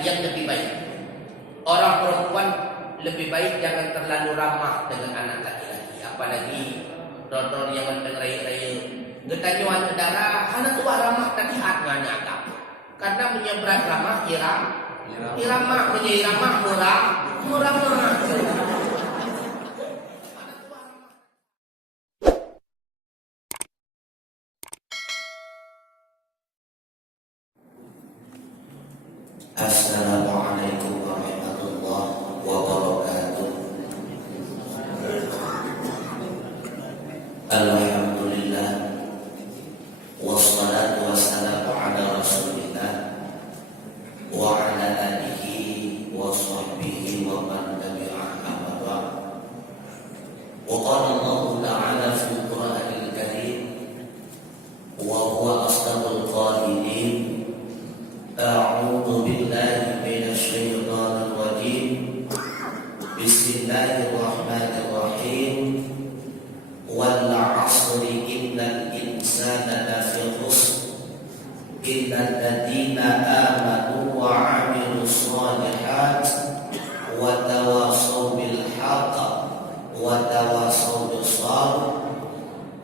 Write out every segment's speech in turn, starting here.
yang lebih baik. Orang perempuan lebih baik jangan terlalu ramah dengan anak laki-laki, apalagi dodor yang menteng raya-raya. Getanyuan udara, hana tua ramah tadi hak agak. Karena menyeberang ramah irama menyeramah murah. Assalamualaikum warahmatullahi wabarakatuh. Alhamdulillah, wassalatu wassalamu ala rasulillah wa ala alihi wa sahbihi wa man tabi'ahu amma ba'd. Wa qala Allah ta'ala fil Qur'anil Karim wa huwa asdaqul qailin. A'udzu billahi minasy syaithanir rajim. Bismillahirrahmanirrahim. Wal 'asri innal insana lafi khusr illal ladzina amanu wa 'amilus shalihat wa tawassaw bil haqq wa tawassaw bis sabr.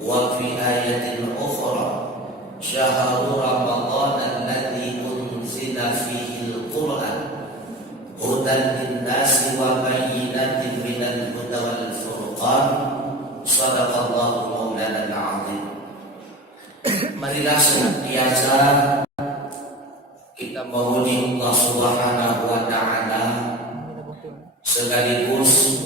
Wa fi ayatin ukhra syahru ramadhan alladzi unzila fihi al-Qur'an hudan lin-nasi wa bayyinatin minal huda wal furqan. Shadaqallahu maulana al-'azim. Marilah senantiasa kita memuji Allah Subhanahu wa ta'ala, sekaligus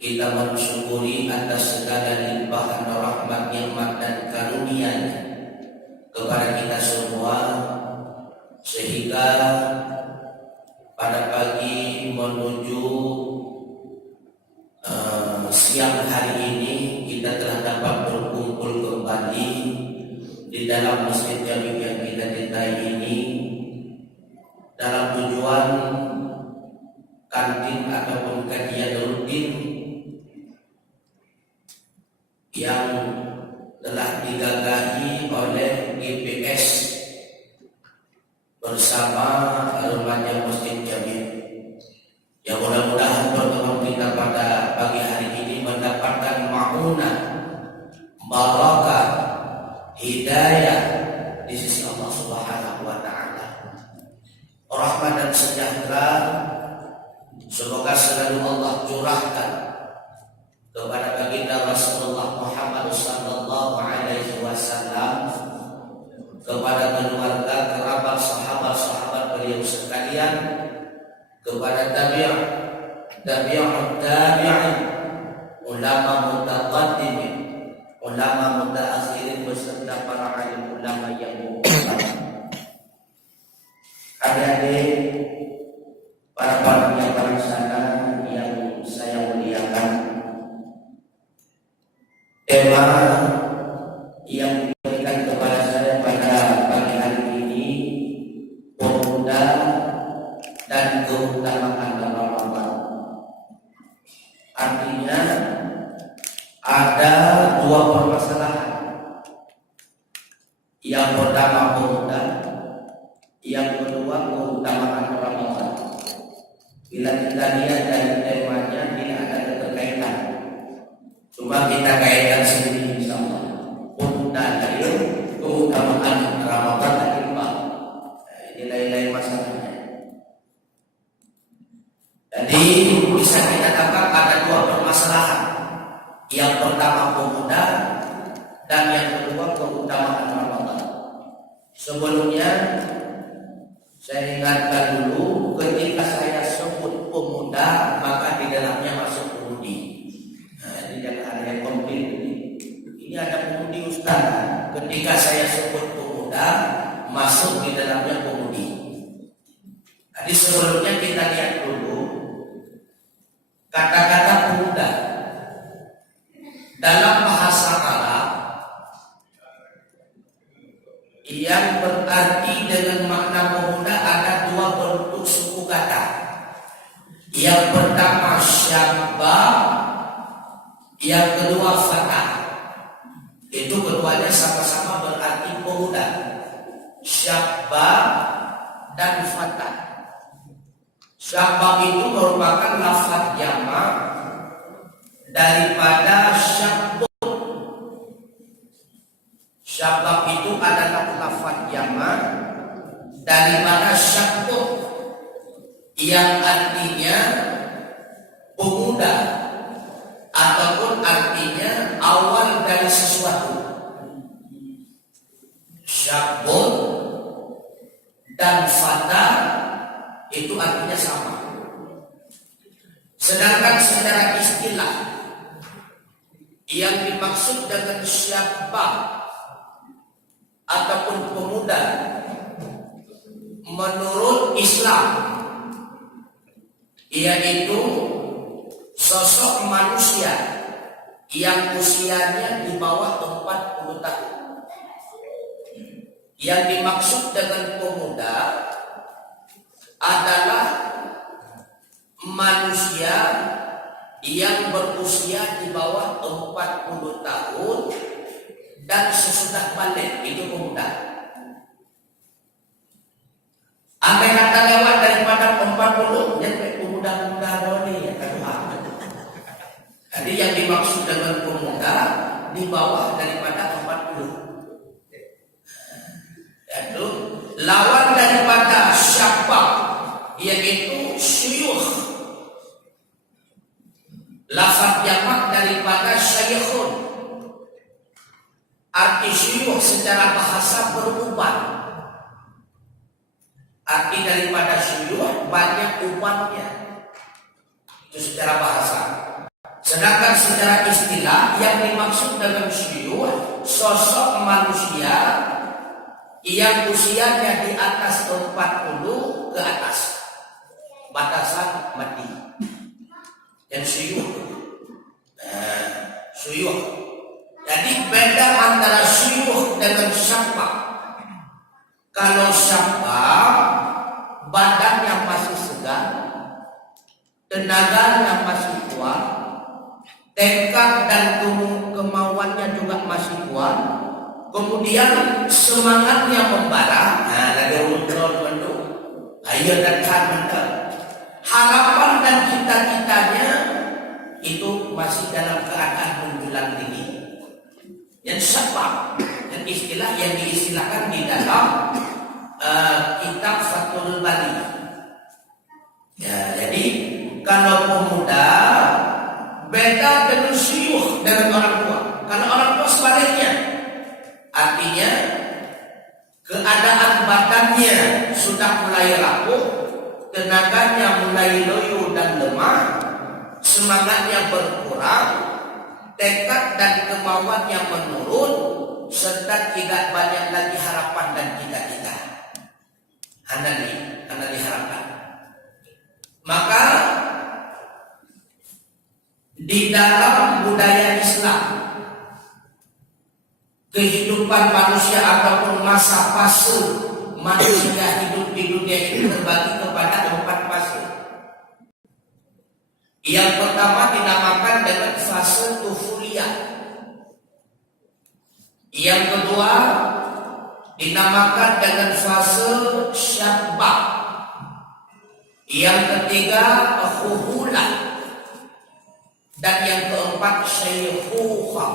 kita mensyukuri atas segala limpahan rahmat, nikmat dan karunia-Nya kepada kita semua, sehingga pada pagi menuju siang hari ini kita telah dapat berkumpul kembali di dalam masjid jami yang kita cintai ini dalam tujuan kantin ataupun kajian rutin yang telah digagahi oleh GPS bersama remaja Masjid Jami. Ya, mudah-mudahan teman-teman kita pada pagi hari ini mendapatkan ma'unah, barakah, hidayah di sisi Allah Subhanahu wa ta'ala. Rahmat dan sejahtera semoga selalu Allah curahkan kepada baginda Rasulullah Muhammad sallallahu alaihi wasallam, kepada keluarga, kerabat, sahabat-sahabat beliau sekalian, kepada tabi'in, ulama mutaqaddimin, ulama mutaakhirin beserta para alim ulama yang muhtaram. Adik-adik, para panitia pelaksana yang saya muliakan, tema yang diberikan kepada saya pada pagi hari ini, pemuda dan keutamaan Ramadan. Artinya ada dua permasalahan. Yang pertama pemuda, yang kedua keutamaan Ramadan. Bila kita lihat dari temanya tidak ada keterkaitan, cuma kita kaitkan sendiri insyaAllah. Pemuda dari keutamaan Ramadan dan imbang. Ini lain-lain masalahnya. Jadi bisa kita dapat ada dua permasalahan. Yang pertama pemuda dan yang kedua keutamaan Ramadan. Sebelumnya saya ingatkan dulu, ketika saya sebut pemuda maka di dalamnya masuk pemudi. Nah, ini jangan ada yang komplain ini ada pemudi Ustaz. Ketika saya sebut pemuda masuk di dalamnya pemudi. Jadi sebelumnya kita lihat dulu kata-kata pemuda dalam bahasa Arab yang berarti dengan makna pemuda ada dua bentuk suku kata. Yang pertama syabba, yang kedua fatah. Itu keduanya sama-sama berarti pemuda. Syabba dan fatah. Syabab itu merupakan lafaz jamak daripada syabab. Syabab itu adalah lafaz jamak daripada syabab yang artinya pemuda ataupun artinya awal dari sesuatu. Syabab dan fata itu artinya sama. Sedangkan secara istilah yang dimaksud dengan syabab ataupun pemuda menurut Islam yaitu sosok manusia yang usianya di bawah 40 tahun. Yang dimaksud dengan pemuda adalah manusia yang berusia di bawah 40 tahun dan sesudah balik, itu pemuda. Andai kata lewat daripada 40, jadi pemuda-pemuda roni ya kan. Jadi yang dimaksud dengan pemuda di bawah daripada 40. Yaitu lawan daripada syabab yaitu syuyukh. Lafaz jamak daripada syayikhun. Arti syuyukh secara bahasa berubah. Arti daripada syuyukh banyak ubahnya. Itu secara bahasa. Sedangkan secara istilah yang dimaksud dengan syuyukh sosok manusia yang usianya di atas 40 ke atas, batasan mati. Dan syuyukh. Syuyukh. Jadi beda antara syuyukh dengan syabab. Kalau syabab badannya masih segar, tenaganya masih kuat, tekad dan kemauannya juga masih kuat, kemudian semangatnya membara. Nah, lagi ultron bentuk ayo datang mental. Harapan dan cita-citanya itu masih dalam keadaan menjulang tinggi. Yang syabab dan istilah yang diistilahkan di dalam kitab Fathul Bari. Ya, jadi kalau pemuda beda dengan syuyukh dengan orang tua. Kalau orang tua sebaliknya, artinya keadaan badannya sudah mulai rapuh, tenaganya mulai loyo dan lemah, semangatnya berkurang, tekad dan kemauannya menurun, serta tidak banyak lagi harapan dan cita-cita. Anda diharapkan. Maka di dalam budaya Islam, kehidupan manusia ataupun masa fase manusia hidup di dunia ini terbagi kepada 4 fase. Yang pertama dinamakan dengan fase tufuliyah. Yang kedua dinamakan dengan fase syabab. Yang ketiga khuhulah. Dan yang keempat syaykhukhah.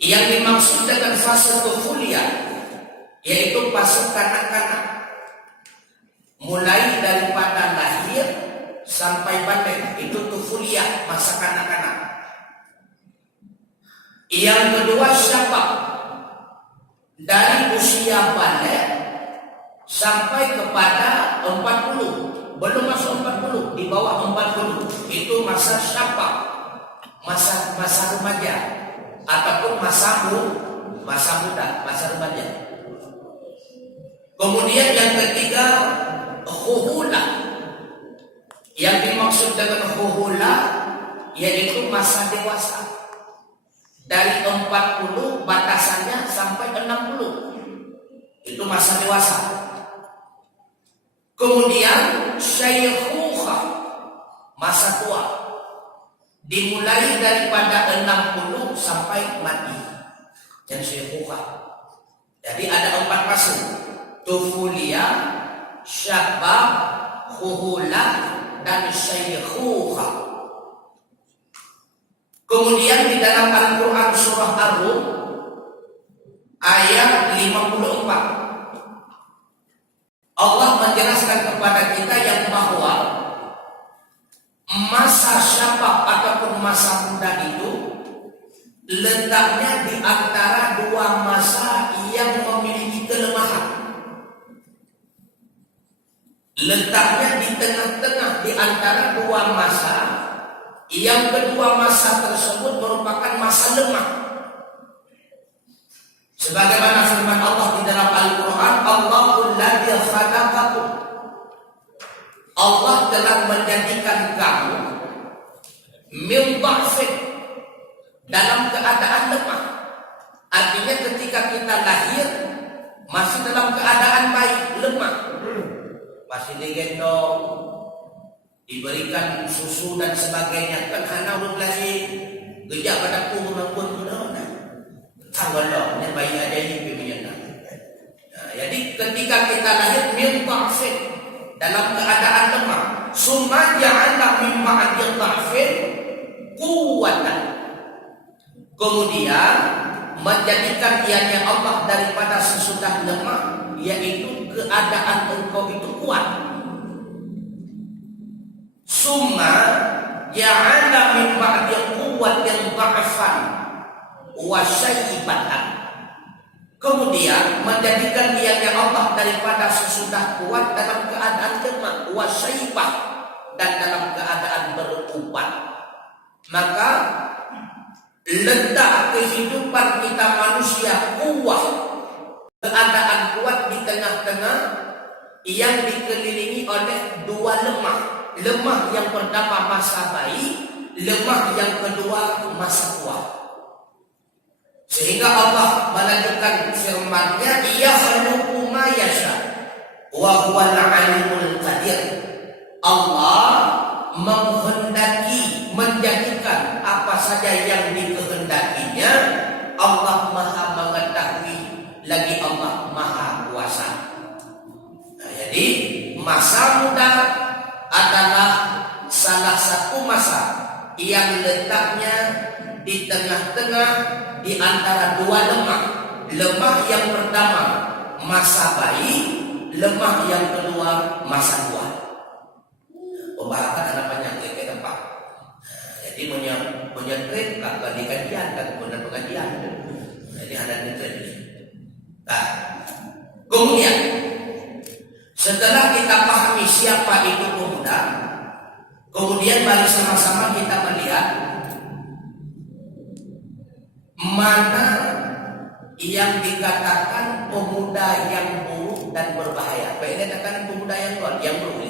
Yang dimaksud dengan fase tufuliyah yaitu fase kanak-kanak, mulai daripada lahir sampai balik, itu tufuliyah, masa kanak-kanak. Yang kedua syabab, dari usia balik sampai kepada 40, belum masuk 40, di bawah 40, itu masa syabab, masa remaja ataupun masa muda, masa remaja. Kemudian yang ketiga khuhulah. Yang dimaksud dengan khuhulah yaitu masa dewasa. Dari 40 batasannya sampai 60. Itu masa dewasa. Kemudian syaykhukhah, masa tua. Dimulai daripada 60 sampai mati. Dan syaykhukhah. Jadi ada 4 fase. Tufuliyah, syabab, khuhulah, dan syaykhuha. Kemudian di dalam Al-Quran surah Ar-Rum ayat 54, Allah menjelaskan kepada kita yang bahwa masa syabab ataupun masa muda itu letaknya di antara dua masa yang memiliki kelemahan. Letaknya di tengah-tengah di antara dua masa, yang kedua masa tersebut merupakan masa lemah. Sebagaimana firman Allah di dalam Al-Quran, Allahul ladzi khalaqakum, Allah telah menjadikan kamu min dha'fin, dalam keadaan lemah. Artinya ketika kita lahir masih dalam keadaan baik, lemah, masih digendong, diberikan susu dan sebagainya. Kan hana urut lahir gejak pada kumur pun mudah-mudahan tanggal ini bayi ada yang pimpinnya. Jadi ketika kita lahir min dha'fin, dalam keadaan lemah, summa ja'ala min ba'di dha'fin quwwatan, kemudian menjadikan ianya Allah daripada sesudah lemah, yaitu keadaan engkau itu kuat. Summa ja'ala min ba'di quwwatin dha'fan wa syaibatan, kemudian menjadikan ianya Allah daripada sesudah kuat dalam keadaan lemah, wa syaibah, dan dalam keadaan berubat. Maka letak kehidupan kita manusia kuat, keadaan kuat di tengah-tengah yang dikelilingi oleh dua lemah. Lemah yang pertama masa bayi, lemah yang kedua masa kuat. Sehingga Allah melanjutkan firman-Nya, yakhluqu ma yasha wa huwal alimul qadir. Allah menghendaki menjadikan apa saja yang dikehendakinya. Allah Maha mengetahui, lagi Allah Maha kuasa. Nah, jadi masa muda adalah salah satu masa yang letaknya di tengah-tengah di antara dua lemah. Lemah yang pertama masa bayi, lemah yang kedua masa tua. Pembahasan ada banyak ke depan. Jadi menyentrik kakak di kajian dan kemudian pengajian. Jadi ada nyentrik. Nah, kemudian setelah kita pahami siapa itu pemuda, kemudian mari sama-sama kita melihat mana yang dikatakan pemuda yang buruk dan berbahaya. Ini katakan pemuda yang buruk.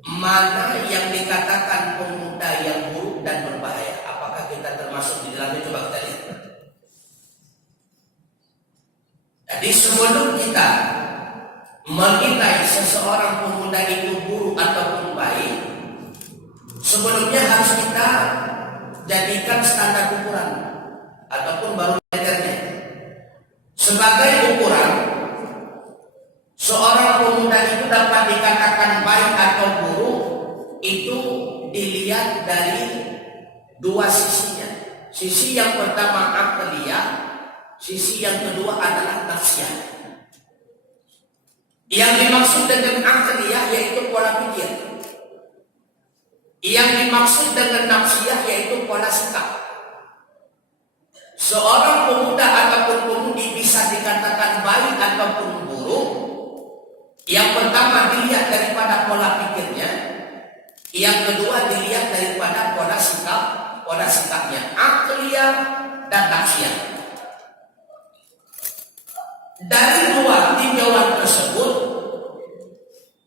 Mana yang dikatakan pemuda yang buruk dan berbahaya? Apakah kita termasuk di dalamnya? Coba kita lihat. Jadi sebelum kita menilai seseorang pemuda itu buruk ataupun baik, sebelumnya harus kita jadikan standar ukuran ataupun barometernya. Sebagai ukuran, seorang pemuda itu dapat dikatakan baik atau buruk itu dilihat dari dua sisinya. Sisi yang pertama akliyah, sisi yang kedua adalah nafsiyah. Yang dimaksud dengan akliyah yaitu pola pikir. Yang dimaksud dengan nafsiyah yaitu pola sikap. Seorang pemuda ataupun pemudi bisa dikatakan baik ataupun buruk. Yang pertama dilihat daripada pola pikirnya, yang kedua dilihat daripada pola sikapnya, akliyah dan nafsiyah. Dari dua tinjauan tersebut,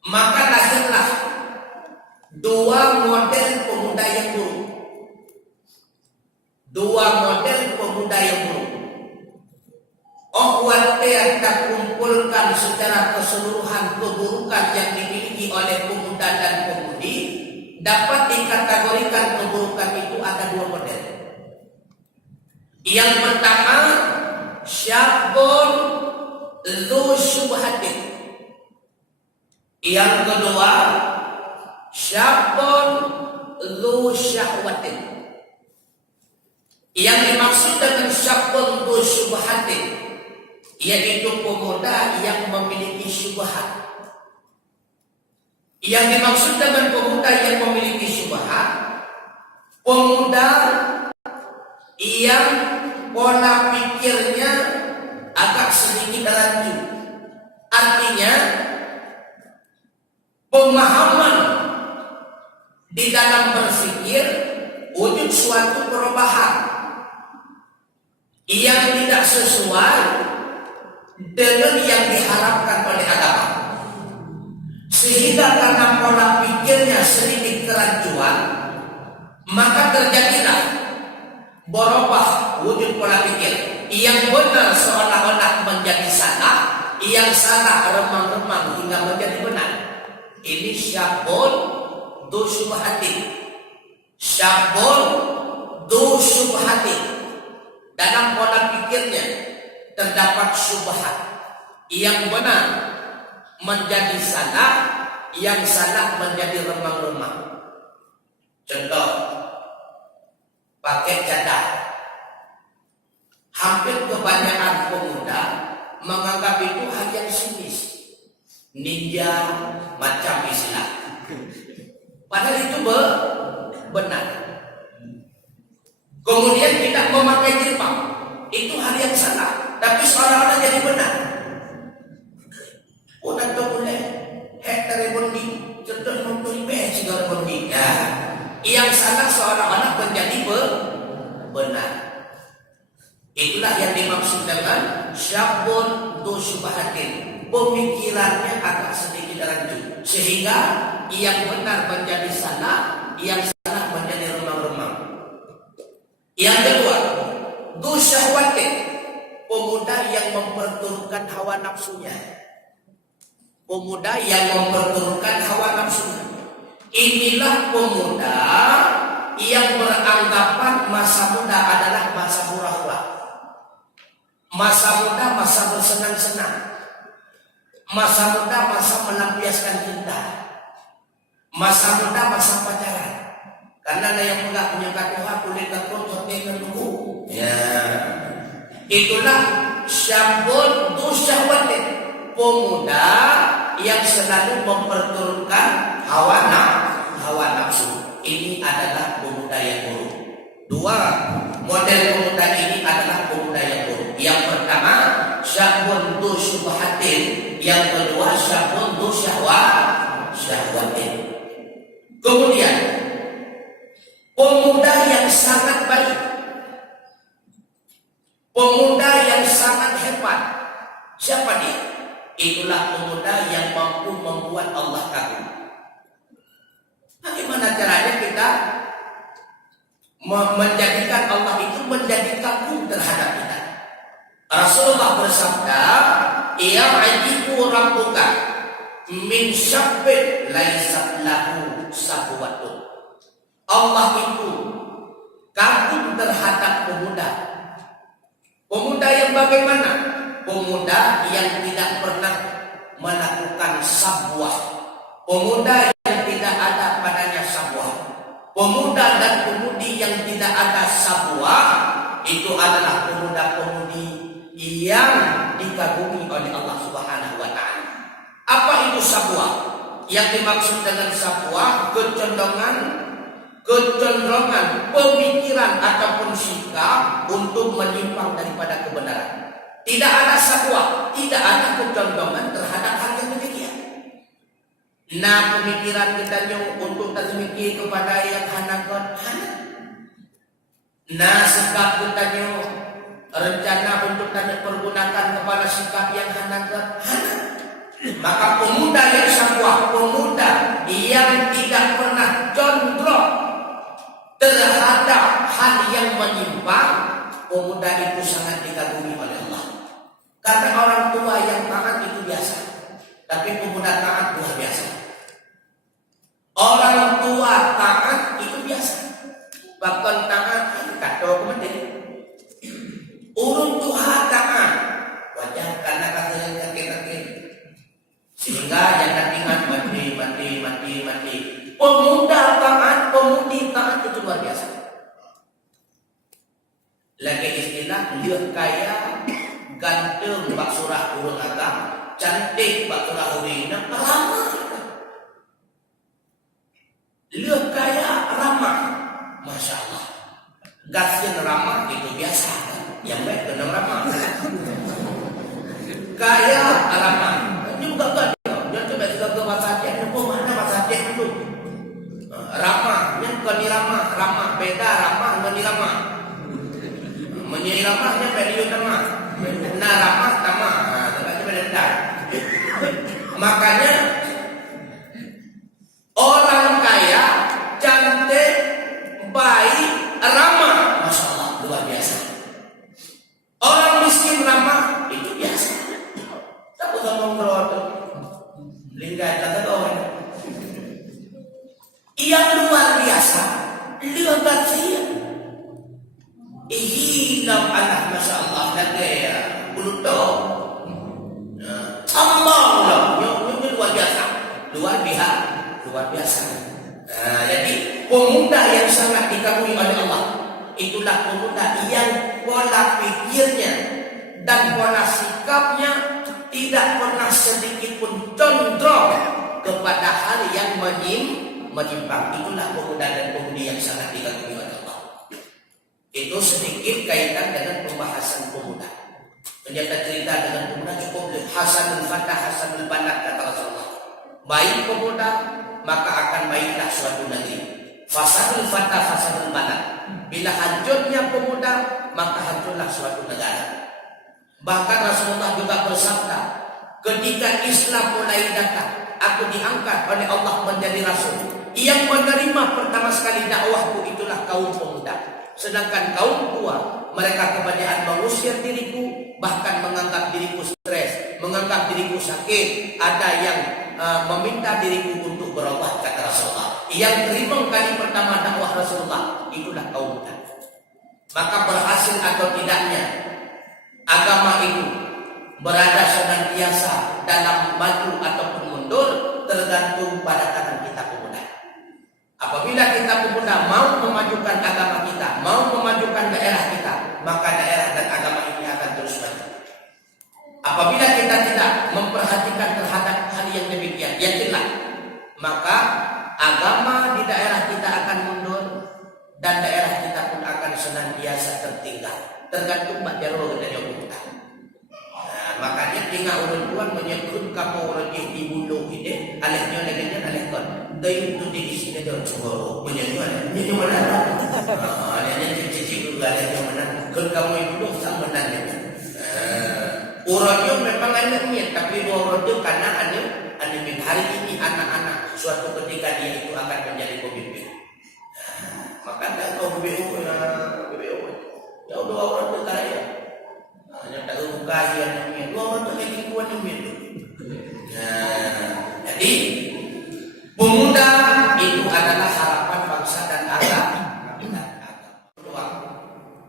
maka lahirlah dua model pemuda yang buruk. Dua model pemuda yang buruk. Yang kita kumpulkan secara keseluruhan keburukan yang dimiliki oleh pemuda dan pemudi, dapat dikategorikan keburukan itu ada dua model. Yang pertama, syabun dzu syubhatin. Yang kedua, syabun dzu syahwatin. Yang dimaksud dengan syabun dzu syubhatin, yaitu pemuda yang memiliki syubhat. Yang dimaksud dengan pemuda yang memiliki syubhat, pemuda yang pola pikirnya agak sedikit rancu. Artinya pemahaman di dalam berpikir wujud suatu perubahan yang tidak sesuai dengan yang diharapkan oleh agama, sehingga karena pola pikirnya sedikit kerancuan, maka terjadilah berubah wujud pola pikir. Yang benar seolah-olah menjadi salah, yang salah remang-remang hingga menjadi benar. Ini syabun dzu syubhatin. Syabun dzu syubhatin. Dalam pola pikirnya terdapat syubhat. Yang benar menjadi salah, yang salah menjadi remang-remang. Contoh, pakai cadar. Hampir kebanyakan pemuda menganggap itu hal yang sinis, ninja macam Islam. Padahal itu benar. Kemudian tidak memakai jilbab, itu hal yang salah, tapi seolah-olah jadi benar. Udah tu boleh, hektar bondi, contoh membeli besi kalau bondi. Yang salah seolah-olah menjadi benar. Itulah yang dimaksud dengan syabun dzu syubhatin. Pemikirannya agak sedikit rancu, sehingga yang benar menjadi salah, yang salah menjadi remang-remang. Yang kedua, dzu syahwatin. Pemuda yang memperturutkan hawa nafsunya. Pemuda yang memperturutkan hawa nafsunya. Inilah pemuda yang beranggapan masa muda adalah masa hura-hura. Masa muda masa bersenang-senang. Masa muda masa melampiaskan cinta. Masa muda masa pacaran. Karena ada yang enggak punya kata kulit takut sotek menunggu. Ya. Itulah syabun dzu syahwatin. Pemuda yang selalu memperturutkan hawa nafsu. Ini adalah pemuda yang buruk. Dua model pemuda ini adalah pemuda yang buruk. Yang pertama syabun dzu syubhatin, yang kedua syabun dzu syahwatin. Kemudian pemuda yang sangat baik, pemuda yang sangat hebat. Siapa dia? Itulah pemuda yang mampu membuat Allah kagum. Bagaimana caranya kita menjadikan Allah itu menjadi kagum terhadap kita? Rasulullah bersabda, "Ya'jibu rabbuka min syabbin laisa lahu sahwatun." Allah itu kagum terhadap pemuda. Pemuda yang bagaimana? Pemuda yang tidak pernah melakukan sabwah. Pemuda yang tidak ada padanya sabwah. Pemuda dan pemudi yang tidak ada sabwah itu adalah pemuda-pemudi yang dikagumi oleh Allah Subhanahu wa taala. Apa itu sabwah? Yang dimaksud dengan sabwah kecenderungan pemikiran ataupun sikap untuk menyimpang daripada kebenaran. Tidak ada sabwah, tidak ada kecenderungan terhadap hal yang demikian. Nah, pemikiran kita untuk termikir kepada yang hana. Nah, sikap kita rencana untuk tidak pergunakan kepada sikap yang hana. Maka pemuda yang sabwah, pemuda yang tidak pernah condong terhadap hal yang menyimpang, pemuda itu sangat dikagumi oleh Allah. Karena orang tua yang taat itu biasa, tapi pemuda taat luar biasa. Orang tua taat itu biasa, bahkan taat kata kemudian urun tua taat wajar karena kaki sehingga jangan ingat cantik Pak Turahuri nak ramah. Lihat kaya ramah. Masya Allah. Gasnya ramah itu biasa. Yang baik kena ramah. Kaya ramah. Ini bukan gada. Dia coba ke bahasa Aceh. Oh mana bahasa Aceh dulu? Ramah. Yang bukan ni ramah. Ramah beda ramah dengan ni ramah. Menyeri ramahnya period ramah. Nah ramah tamah. Tempatnya beda. Makanya orang kaya cantik, baik, ramah, masya Allah luar biasa. Orang miskin ramah itu biasa. Tak usah ngomong lingkai kata orang. Yang luar biasa, luar biasa. Hilang anak masya Allah dan gaya buluto. Allah luar biasa, luar biasa. Jadi pemuda yang sangat dikagumi oleh Allah itulah pemuda yang pola pikirnya dan pola sikapnya tidak pernah sedikit pun condong kepada hal yang menyimpang. Itulah pemuda dan pemudi yang sangat dikagumi oleh Allah. Itu sedikit kaitan dengan pembahasan pemuda. Ternyata cerita dengan pemuda cukup Hasanul Fatah, Hasanul Banat kata Rasulullah. Baik pemuda maka akan baiklah suatu negeri. Fasadul Fatah, Fasadul Banat. Bila hancurnya pemuda maka hancurlah suatu negara. Bahkan Rasulullah juga bersabda, ketika Islam mulai datang, aku diangkat oleh Allah menjadi Rasul. Yang menerima pertama sekali dakwahku itulah kaum pemuda. Sedangkan kaum tua, mereka kebanyakan mengusir diriku, bahkan menganggap diriku stres, menganggap diriku sakit. Ada yang meminta diriku untuk berobat kata Rasulullah. Yang terima kali pertama dakwah Rasulullah itulah kaum muda. Maka berhasil atau tidaknya agama itu berada senantiasa dalam maju ataupun mundur tergantung pada tangan kita pemuda. Apabila kita pemuda mau memajukan agama kita, mau memajukan daerah kita, maka daerah dan agama ini akan terus maju. Apabila kita tidak memperhatikan terhadap hal yang demikian, yakinlah, maka agama di daerah kita akan mundur dan daerah kita pun akan senantiasa tertinggal. Tergantung Pak Jarwo dari kita. Makanya tinggal orang tuan menyebut kamu orang di bulu ini, alihnya dengan alihkan. Dari itu di sini ada cemburu, menyebut mana? Alihnya cici juga alihnya mana? Kalau kamu itu sama menanya. Orangnya memang anaknya, tapi orang itu karena anaknya hari ini anak-anak suatu ketika dia itu akan menjadi pemimpin. Maka tak tahu BBU ya udah orang itu kaya. Hanya tak tahu kaya anaknya. Dua orang itu lagi kuat itu. Jadi pemuda itu adalah harapan bangsa dan agama.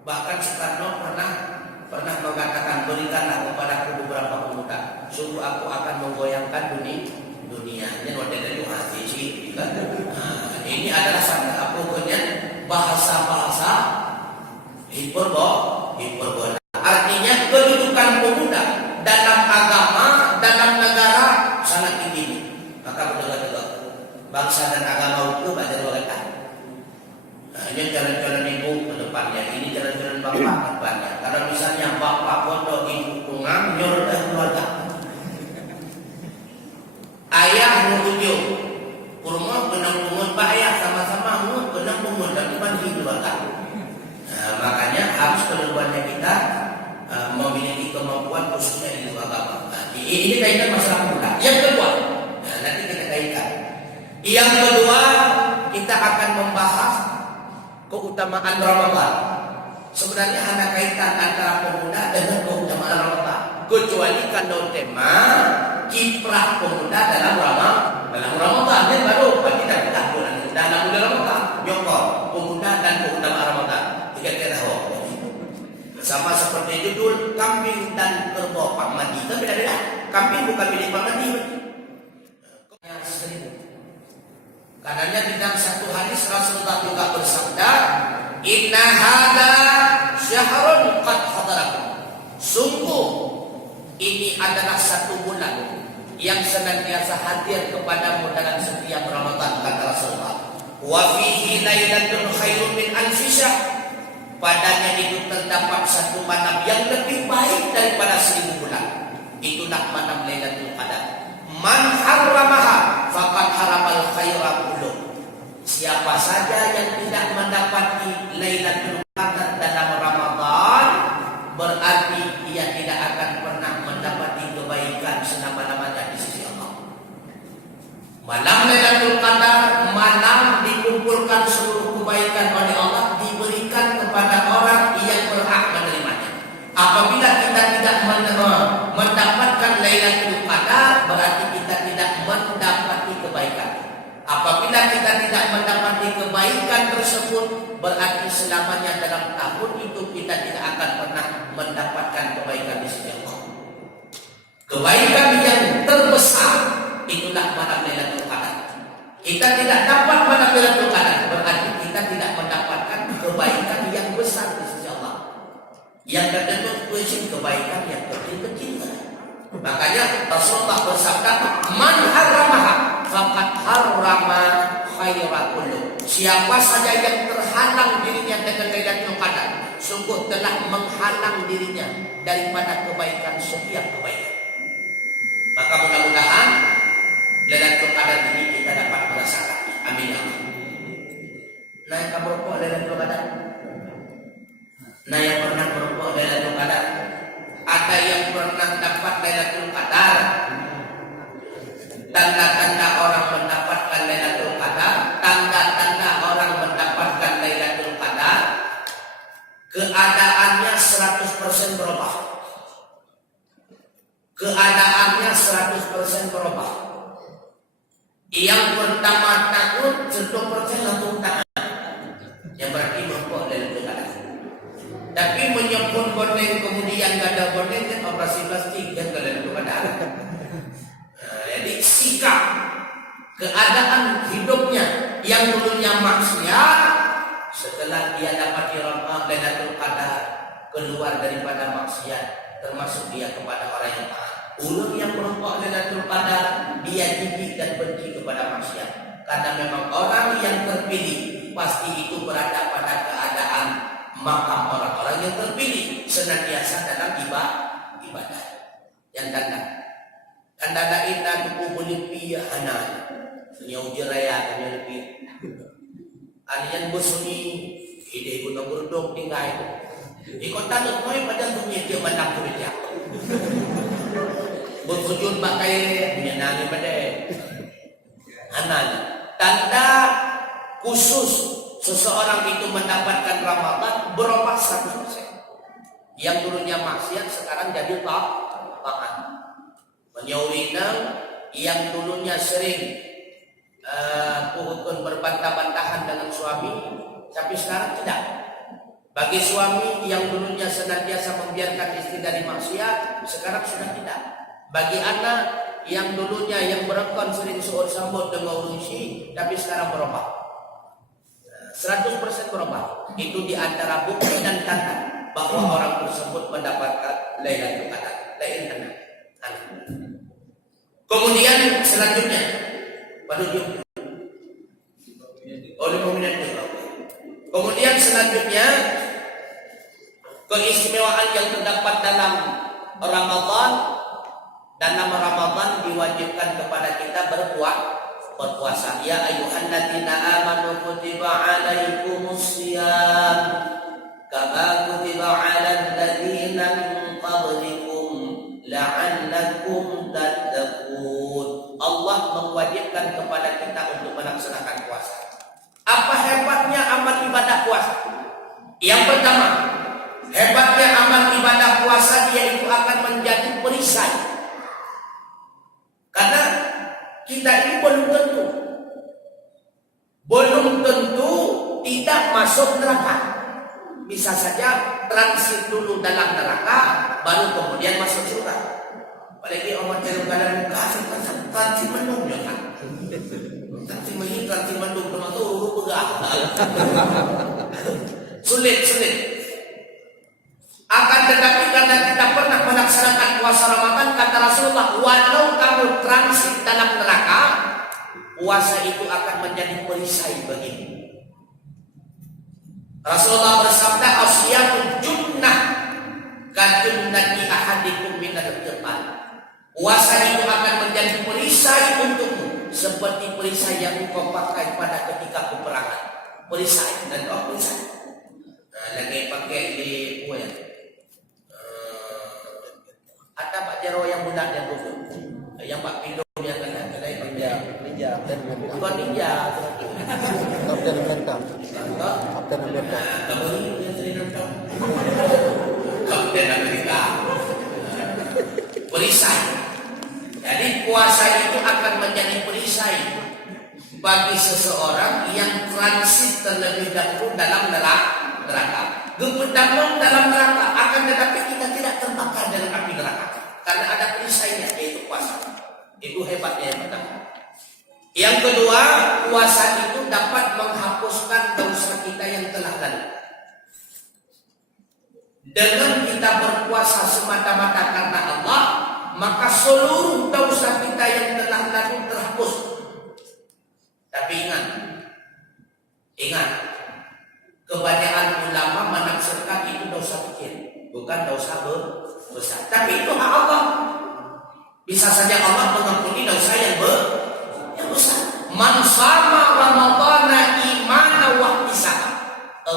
Bahkan Soekarno pernah mengatakan, berikanlah kepadaku beberapa pemuda, sungguh aku akan menggoyangkan dunia. Ini waktu dari hati sih. Ini adalah pokoknya bahasa hiperbola. Artinya kedudukan pemuda dalam agama, dalam negara sangat tinggi. Maka betul-betul bangsa dan agama itu pada dua kata. Ini jalan-jalan ibu ke depannya, ini jalan-jalan bapak ke depannya. Kalau misalnya bapak pondok ibu tungang, nyuruh keluarga. Ayah mengunjung, kurma benang bungun, pak ayah sama-sama mengunjung benang bungun dan dibanding keluarga. Makanya harus kedepannya kita memiliki kemampuan khususnya ilmu agama. Ini kaitan masalah pemuda. Yang kedua, nanti kita kaitkan. Yang kedua, kita akan membahas keutamaan Ramadan. Sebenarnya ada kaitan antara pemuda dengan keutamaan Ramadan. Kecuali kalau tema kiprah pemuda dalam Ramadan. Ini baru tidak dalam bulan Ramadan. Nyokor pemuda dan keutamaan Ramadan. Tiga tahu. Sama seperti judul kambing dan kerbau Pak Madi. Itu beda-beda. Kambing bukan milik Pak Madi. Karenanya di dalam satu hadis Rasulullah juga bersabda, "Inna hada syahrun qad hadarakum." Sungguh ini adalah satu bulan yang senantiasa hadir kepadamu dalam setiap Ramadan, kata Rasulullah. Wa fihi lailatul khairun min alfi syahr. Padanya itu terdapat satu malam yang lebih baik daripada 1000 bulan. Itulah malam Lailatul Qadar. Man harramaha faqad haramal khaira kullu. Siapa saja yang tidak mendapati Lailatul Qadar dalam Ramadan, berarti dia tidak akan pernah mendapati kebaikan selama-lamanya di sisi Allah. Malam Lailatul Qadar, malam dikumpulkan seluruh kebaikan oleh Allah, diberikan kepada orang yang berhak menerimanya. Apabila kita tidak mendapatkan Lailatul Qadar, berarti kita tidak mendapati kebaikan. Apabila kita tidak mendapati kebaikan tersebut, berarti selamanya dalam tahun itu kita tidak akan pernah mendapatkan kebaikan di sisi Allah. Kebaikan yang terbesar itulah malam Lailatul Qadar. Kita tidak dapat malam Lailatul Qadar, berarti kita tidak mendapatkan kebaikan yang besar di sisi Allah. Yang tertentu itu kebaikan yang kecil-kecil. Makanya Rasulullah bersabda, "Man harramaha faqad harrama khaira kullu." Siapa saja yang terhalang dirinya dengan Lailatul Qadar, sungguh telah menghalang dirinya daripada kebaikan setiap kebaikan. Maka mudah-mudahan Lailatul Qadar ini kita dapat merasakan. Amin ya Allah. Nah, yang kamu rokok Lailatul Qadar? Nah, yang pernah merokok Lailatul Qadar? Ada yang pernah dapat Lailatul Qadar? Tanda-tanda orang mendapatkan Lailatul Qadar, tanda-tanda orang mendapatkan Lailatul Qadar, keadaannya 100% berubah. Keadaannya 100% berubah. Yang pertama takut, 100% langsung tahan. Yang berarti merokok Lailatul Qadar. Tapi menyebut boneng kemudian gak ada boneng kan operasi plastik yang Lailatul Qadar. Jadi sikap keadaan hidupnya yang dulunya maksiat, setelah dia dapat Lailatul Qadar, keluar daripada maksiat, termasuk dia kepada orang yang taat. Ulun yang merokok Lailatul Qadar, dia jijik dan benci kepada maksiat. Karena memang orang yang terpilih pasti itu berada pada keadaan makam orang-orang yang terpilih senantiasa dalam ibadah. Yang tanda ita tuku Bolivia anak nyau jeraya kanya lebih anian bosuni ide guna burdok tinggal di kota tu kau pada dunia dia mandang kerja bersujud pakai menyenangi pada anak. Tanda khusus seseorang itu mendapatkan Ramadan berubah 100%. Yang dulunya maksiat sekarang jadi taat. Menyaurinang yang dulunya sering berbantah-bantahan dengan suami, tapi sekarang tidak. Bagi suami yang dulunya senantiasa membiarkan istri dari maksiat, sekarang sudah tidak. Bagi anak yang dulunya yang berekon sering suut sambut dengan urusi, tapi sekarang berubah. 100% berubah. Itu di antara bukti dan tanda bahwa orang tersebut mendapatkan Lailatul Qadar. Kemudian selanjutnya, pada oleh peminat juga. Kemudian selanjutnya keistimewaan yang terdapat dalam Ramadan. Dalam Ramadan diwajibkan kepada kita berpuasa. Ya ayyuhalladzina amanu kutiba alaikumusiyam kama kutiba alal ladzina min qablikum la'allakum tattaqun. Allah mewajibkan kepada kita untuk melaksanakan puasa. Apa hebatnya amal ibadah puasa? Yang pertama, hebatnya amal ibadah puasa, dia itu akan menjadi perisai. Karena kita ini belum tentu tidak masuk neraka. Bisa saja transit dulu dalam neraka, baru kemudian masuk surga. Apalagi orang dalam keadaan kasih transit mendung ya kan? Transit mendung termasuk pegah. Sulit. Akan tetapi karena kita pernah melaksanakan puasa Ramadan, kata Rasulullah, walau kamu kamu transit dalam neraka, puasa itu akan menjadi perisai bagimu. Rasulullah bersabda, "Asyamun junnah kajunnati ahadikum minal jabal." Puasa itu akan menjadi perisai untukmu seperti perisai yang engkau pakai pada ketika peperangan. Perisai dan perisai. Nah, lagi pakai di kue. Ada Pak Jero yang muda yang dulu, yang Pak Pindo yang kedai ninja, bukan ninja, Kapten Amerika. Kapten Amerika. kamu yang sering nonton Kapten Amerika. Perisai. Jadi puasa itu akan menjadi perisai bagi seseorang yang transit terlebih dahulu dalam neraka. Gempedamong dalam neraka, akan tetapi kita tidak terbakar dalam api neraka karena ada perisainya, yaitu puasa. Itu hebatnya yang pertama. Yang kedua, puasa itu dapat menghapuskan dosa kita yang telah lalu. Dengan kita berpuasa semata-mata karena Allah, maka seluruh dosa kita yang telah lalu terhapus. Tapi ingat, kebanyakan ulama menafsirkan itu dosa kecil, bukan dosa besar. Tapi itu hak Allah. Bisa saja Allah mengampuni dosa yang besar. Man sama Ramadana imana wa ihtisaba,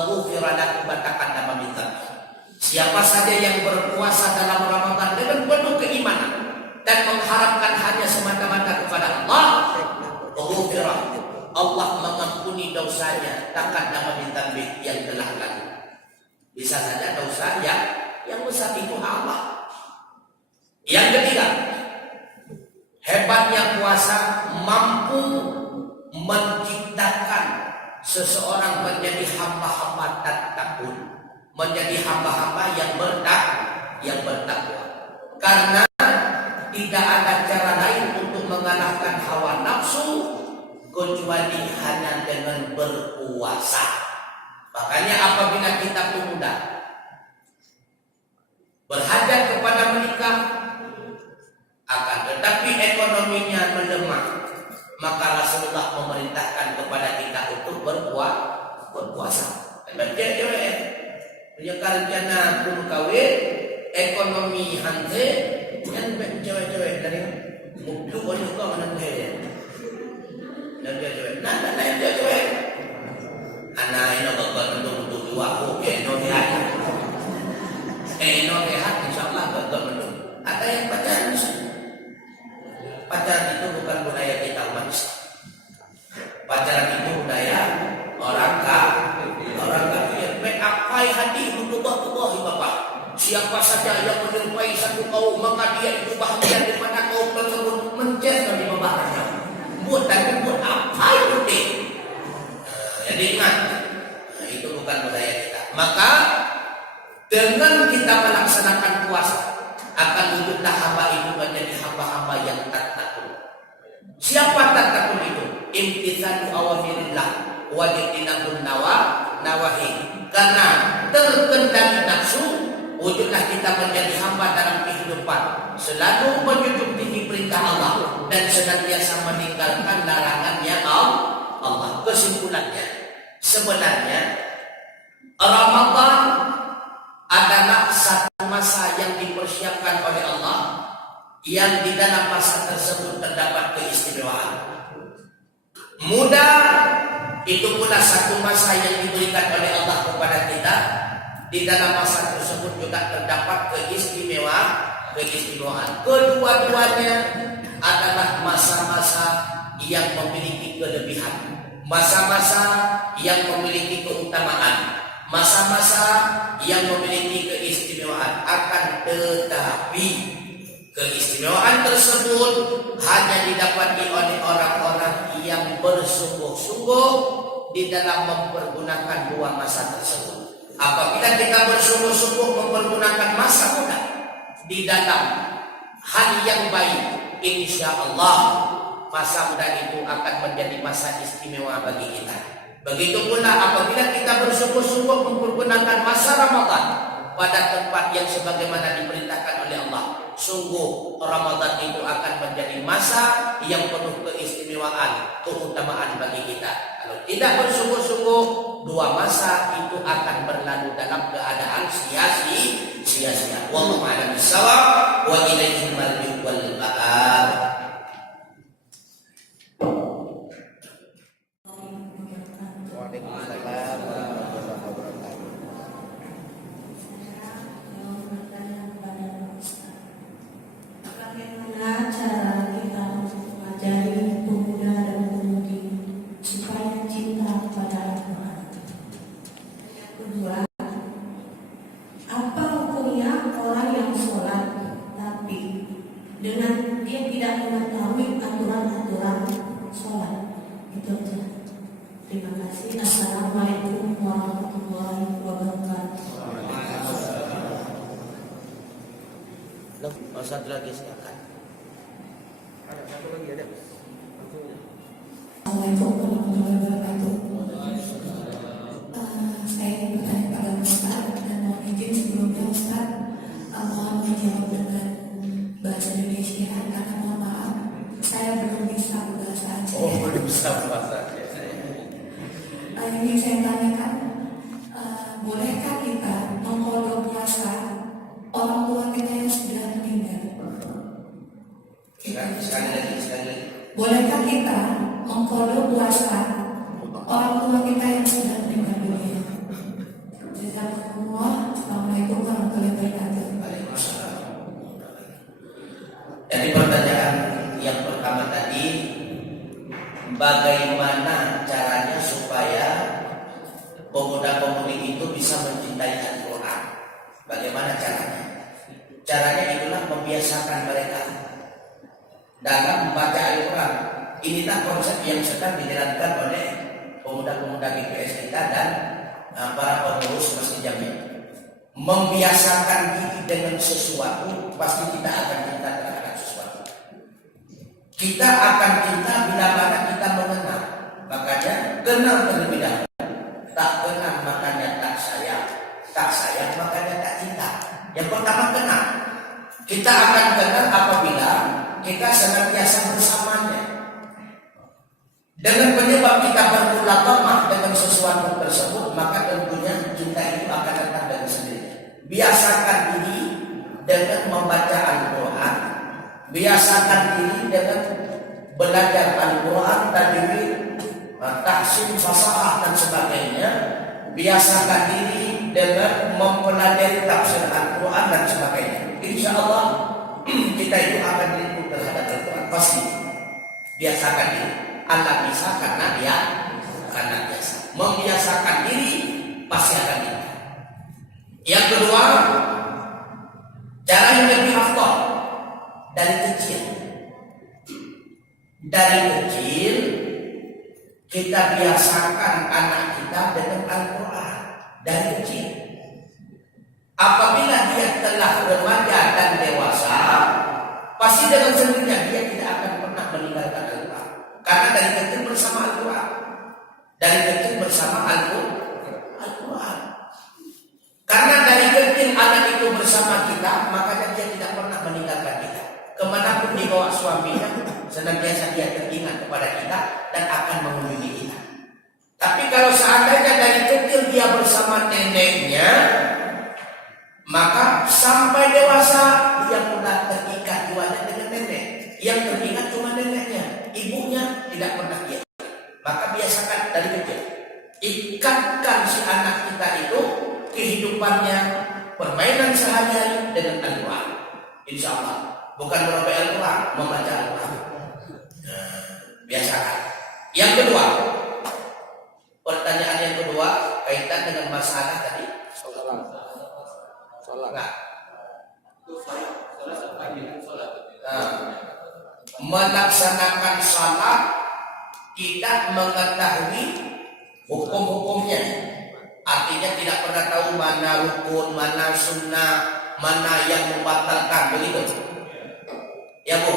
ghufira lahu ma taqaddama min dhanbi. Siapa saja yang berpuasa dalam Ramadan dengan penuh keimanan dan mengharapkan hanya semata-mata kepada Allah, ghufira, Allah mengampuni dosanya taqaddama min dhanbi, yang telah lalu. Bisa saja dosa yang besar itu Allah. Yang ketiga, hebatnya puasa mampu menciptakan seseorang menjadi hamba-hamba takwa, menjadi hamba-hamba yang bertakwa. Karena tidak ada cara lain untuk mengalahkan hawa nafsu kecuali hanya dengan berpuasa. Makanya apabila kita pemuda berhajat kepada menikah, akan tetapi ekonominya melemah, maka Rasulullah memerintahkan kepada kita untuk berpuasa. Cewek punya rencana pun kawin, ekonomi hante, yang cewek-cewek dari muktu banyak kau menanti, dan cewek, nada cewek, anak ini bakal untuk dua oke, no rehat, insyaallah bakal menung. Ada yang pacaran. Pacaran itu bukan budaya kita umat Islam. Pacaran itu budaya orang kafir. Mengapai hati untuk Allah Bapak. Siapa saja yang menyerupai satu kaum, maka dia itu bahagia di mana kaum tersebut menjaga di bawahnya. Buat apa itu deh? Jadi ingat, itu bukan budaya kita. Maka dengan kita melaksanakan puasa, akan wujudlah hamba itu menjadi hamba-hamba yang tak takut. Siapa tak takut itu? Imtithalu awamirillah wa ijtinabun nawahi. Karena terkendali nafsu, wujudlah kita menjadi hamba dalam kehidupan, selalu menjunjung tinggi perintah Allah dan senantiasa meninggalkan larangannya Allah. Kesimpulannya, sebenarnya Ramadan adalah satu masa yang dipersiapkan oleh Allah, yang di dalam masa tersebut terdapat keistimewaan. Mudah itu pula satu masa yang diberikan oleh Allah kepada kita. Di dalam masa tersebut juga terdapat keistimewaan. Kedua-duanya adalah masa-masa yang memiliki kelebihan, masa-masa yang memiliki keutamaan, masa-masa yang memiliki keistimewaan. Akan tetapi keistimewaan tersebut hanya didapati oleh orang-orang yang bersungguh-sungguh di dalam mempergunakan dua masa tersebut. Apabila kita bersungguh-sungguh mempergunakan masa muda di dalam hal yang baik, insya Allah masa muda itu akan menjadi masa istimewa bagi kita. Begitu pula apabila kita bersungguh-sungguh mempergunakan masa Ramadan pada tempat yang sebagaimana diperintahkan oleh Allah, sungguh Ramadan itu akan menjadi masa yang penuh keistimewaan, keutamaan bagi kita. Kalau tidak bersungguh-sungguh, 2 masa itu akan berlalu dalam keadaan sia-sia. Wallahu a'lam bishawab wa ilaihil marji'u wal ma'ab. Waalaikumsalam warahmatullahi wabarakatuh. Bagaimana cara kita untuk mengajari pemuda dan pemudi supaya cinta kepada Al-Quran? Yang kedua, apa hukumnya orang yang sholat tapi dengan dia tidak mengetahui aturan-aturan sholat? Itu aja. Terima kasih. Assalamualaikum warahmatullahi wabarakatuh. Satu lagi silakan. Assalamualaikum warahmatullahi wabarakatuh. Saya bertanya pada Ustaz dan mohon izin sebelumnya Ustaz mohon menjawab dengan bahasa Indonesia karena mohon maaf saya belum bisa bahasa Aceh. Belum bisa bahasa Aceh. Ini saya tanyakan, bolehkah kita mengkodok puasa orang tua kita yang sudah meninggal? Sekali lagi. Bolehkah kita mengkodok puasa orang tua kita yang sudah meninggal dunia? Jazakumullah. Assalamualaikum warahmatullahi wabarakatuh. Jadi pertanyaan yang pertama tadi, bagaimana caranya supaya pemuda-pemudi itu bisa mencintai Al-Quran? Bagaimana caranya? Caranya itulah membiasakan mereka dalam membaca Al-Quran. Inilah konsep yang sedang dijalankan oleh pemuda-pemuda GPS kita dan para pengurus Masjid Jami. Membiasakan diri dengan sesuatu, pasti kita akan cinta terhadap sesuatu. Kita akan cinta bila mana kita mengenal. Makanya kenal terlebih dahulu. Tak kenal makanya tak sayang. Tak sayang makanya tak cinta. Yang pertama kenal. Kita akan kenal apabila kita senantiasa bersamanya. Dengan penyebab kita bermulaqamah dengan sesuatu tersebut, maka tentunya cinta itu akan datang dari sendiri. Biasakan diri dengan membaca Al-Quran. Biasakan diri dengan belajar Al-Quran, tajwid, tahsin, fasahah dan sebagainya. Biasakan diri dengan mempelajari tafsir Al-Quran dan sebagainya. Insya Allah kita itu akan rindu terhadap Al-Quran. Pasti biasakan diri. Allah bisa karena biasa. Membiasakan diri pasti akan bisa. Yang kedua, cara yang lebih afdal dari kecil. Dari kecil kita biasakan anak kita dengan Al-Quran dari kecil. Apabila dia telah remaja dan dewasa, pasti dengan sendirinya dia tidak akan pernah meninggalkan Al-Quran. Karena dari kecil bersama Al-Quran. Dari kecil bersama Al-Quran. Karena dari kecil anak itu bersama kita, makanya dia tidak pernah meninggalkan kita. Kemanapun dibawa suaminya, senantiasa dia teringat kepada kita dan akan mengunjungi kita. Tapi kalau seandainya dari kecil dia bersama neneknya, maka sampai dewasa dia mulai terikat jiwanya dengan nenek. Yang teringat cuma neneknya, ibunya tidak pernah dia. Maka biasakan dari kecil. Ikatkan si anak kita itu kehidupannya, permainan sehari-hari dengan Al-Quran. Insya Allah. Bukan merobek Al-Quran, membaca Al-Quran. Biasakan. Yang kedua, pertanyaan yang kedua kaitan dengan masalah tadi. Sholat. Melaksanakan salat tidak mengetahui hukum-hukumnya. Artinya tidak pernah tahu mana rukun, mana sunnah, mana yang membatalkan, begitu. Ya Bu.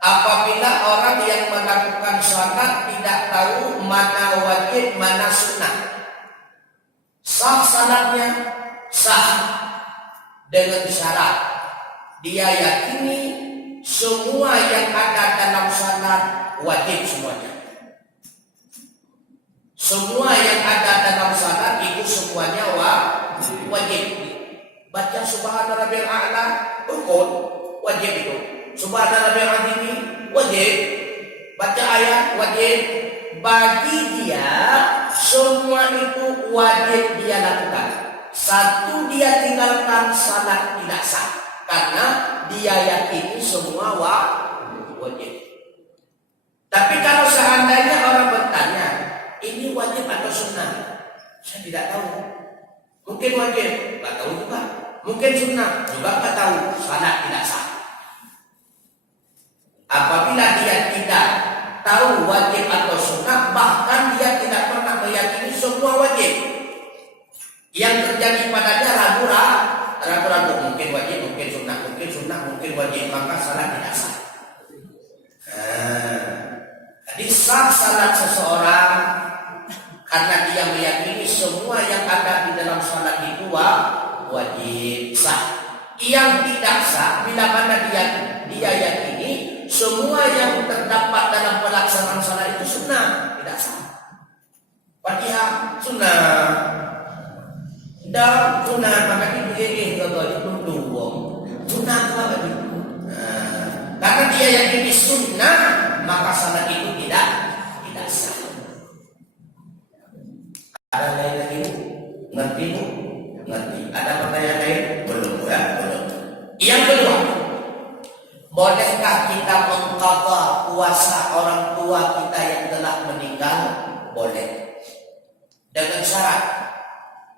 Apabila orang yang melakukan salat tidak tahu mana wajib, mana sunnah, sah salatnya? Sah dengan syarat dia yakini semua yang ada dalam salat wajib semuanya. Semua yang ada dalam salat itu semuanya wajib. Baca subhana rabbiyal a'la rukun wajib itu. Subhana rabbiyal azim wajib. Baca ayat wajib. Bagi dia semua itu wajib dia lakukan. Satu dia tinggalkan salat tidak sah karena dia yakini semua wajib. Tapi kalau seandainya orang bertanya, ini wajib atau sunnah? Saya tidak tahu. Mungkin wajib, nggak tahu juga. Mungkin sunnah, juga nggak tahu. Salat tidak sah. Apabila dia tidak tahu wajib atau sunnah, bahkan dia tidak pernah meyakini semua wajib, yang terjadi padanya ragu-ragu, mungkin wajib, mungkin sunnah, mungkin wajib, maka salat tidak sah. Jadi sah salat seseorang karena dia meyakini semua yang ada di dalam salat itu wajib sah. Yang tidak sah bila mana dia yakini semua yang terdapat dalam pelaksanaan salat itu sunnah, tidak sah. Fatihah sunnah, dan sunnah maka itu dua sunnah apa itu? Karena dia yakini sunnah, maka salat itu tidak sah. Ada lain lagi? Ngerti bu? Ngerti. Ada pertanyaan lain? Belum ya? Belum. Yang kedua, bolehkah kita mengqadha puasa orang tua kita yang telah meninggal? Boleh. Dengan syarat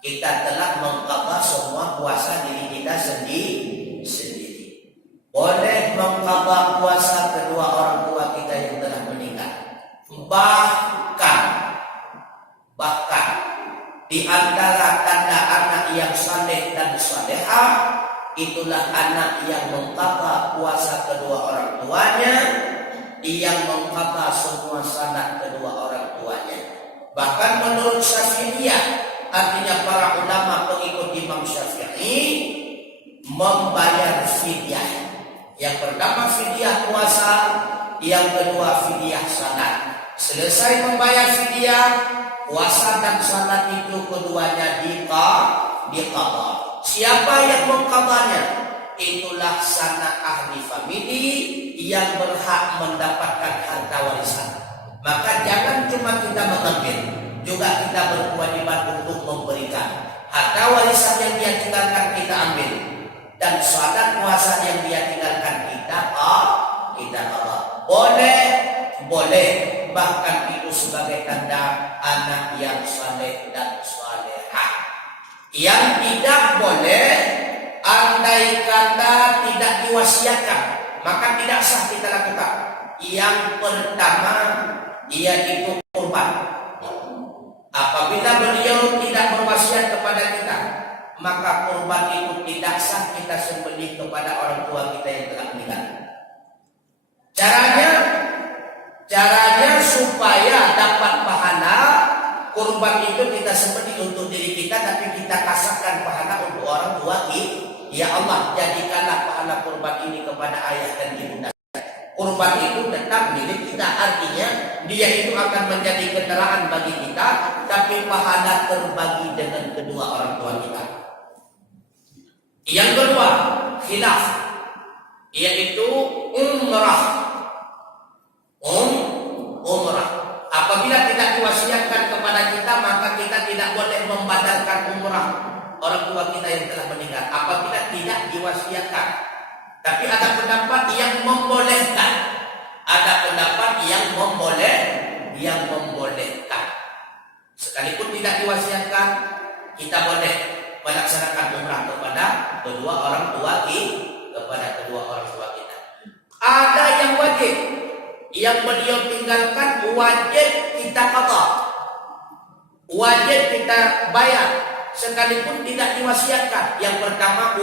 kita telah mengqadha semua puasa diri kita sendiri. Boleh mengqadha puasa kedua orang tua kita yang telah meninggal. Bahkan di antara tanda anak yang saleh dan salehah, itulah anak yang mengqadha puasa kedua orang tuanya, yang mengqadha semua salat kedua orang tuanya. Bahkan menurut Syafi'iyah, artinya para ulama pengikut Imam Syafi'i, membayar fidyah. Yang pertama fidyah puasa, yang kedua fidyah salat. Selesai membayar fidyah, puasa dan salat itu keduanya diqadha. Siapa yang mengqadhanya? Itulah sanak ahli famili yang berhak mendapatkan harta warisan. Maka jangan cuma kita mengambil, juga kita berkewajiban untuk memberikan. Harta warisan yang dia tinggalkan kita ambil, dan salat puasa yang dia tinggalkan kita qadha. Boleh, bahkan itu sebagai tanda anak yang saleh dan salehah. Yang tidak boleh, andai kata tidak diwasiatkan, maka tidak sah kita lakukan. Yang pertama, yaitu kurban. Apabila beliau tidak berwasiat kepada kita, maka kurban itu tidak sah kita sembelih kepada orang tua kita yang telah meninggal. Caranya supaya dapat pahala, kurban itu kita sembelih untuk diri kita, tapi kita kasahkan pahala untuk orang tua kita. Ya Allah, jadikanlah pahala kurban ini kepada ayah dan ibunda. Kurban itu tetap milik kita, artinya dia itu akan menjadi kendaraan bagi kita, tapi pahala terbagi dengan kedua orang tua kita. Yang kedua, khilaf, yaitu umrah. Apabila tidak diwasiatkan kepada kita, maka kita tidak boleh membatalkan umrah orang tua kita yang telah meninggal. Apabila tidak diwasiatkan. Tapi ada pendapat yang membolehkan. Ada pendapat yang membolehkan. Sekalipun tidak diwasiatkan, kita boleh melaksanakan umrah kepada kedua orang tua kita. Ada yang wajib, yang beliau tinggalkan wajib kita qadha, wajib kita bayar sekalipun tidak diwasiatkan. Yang pertama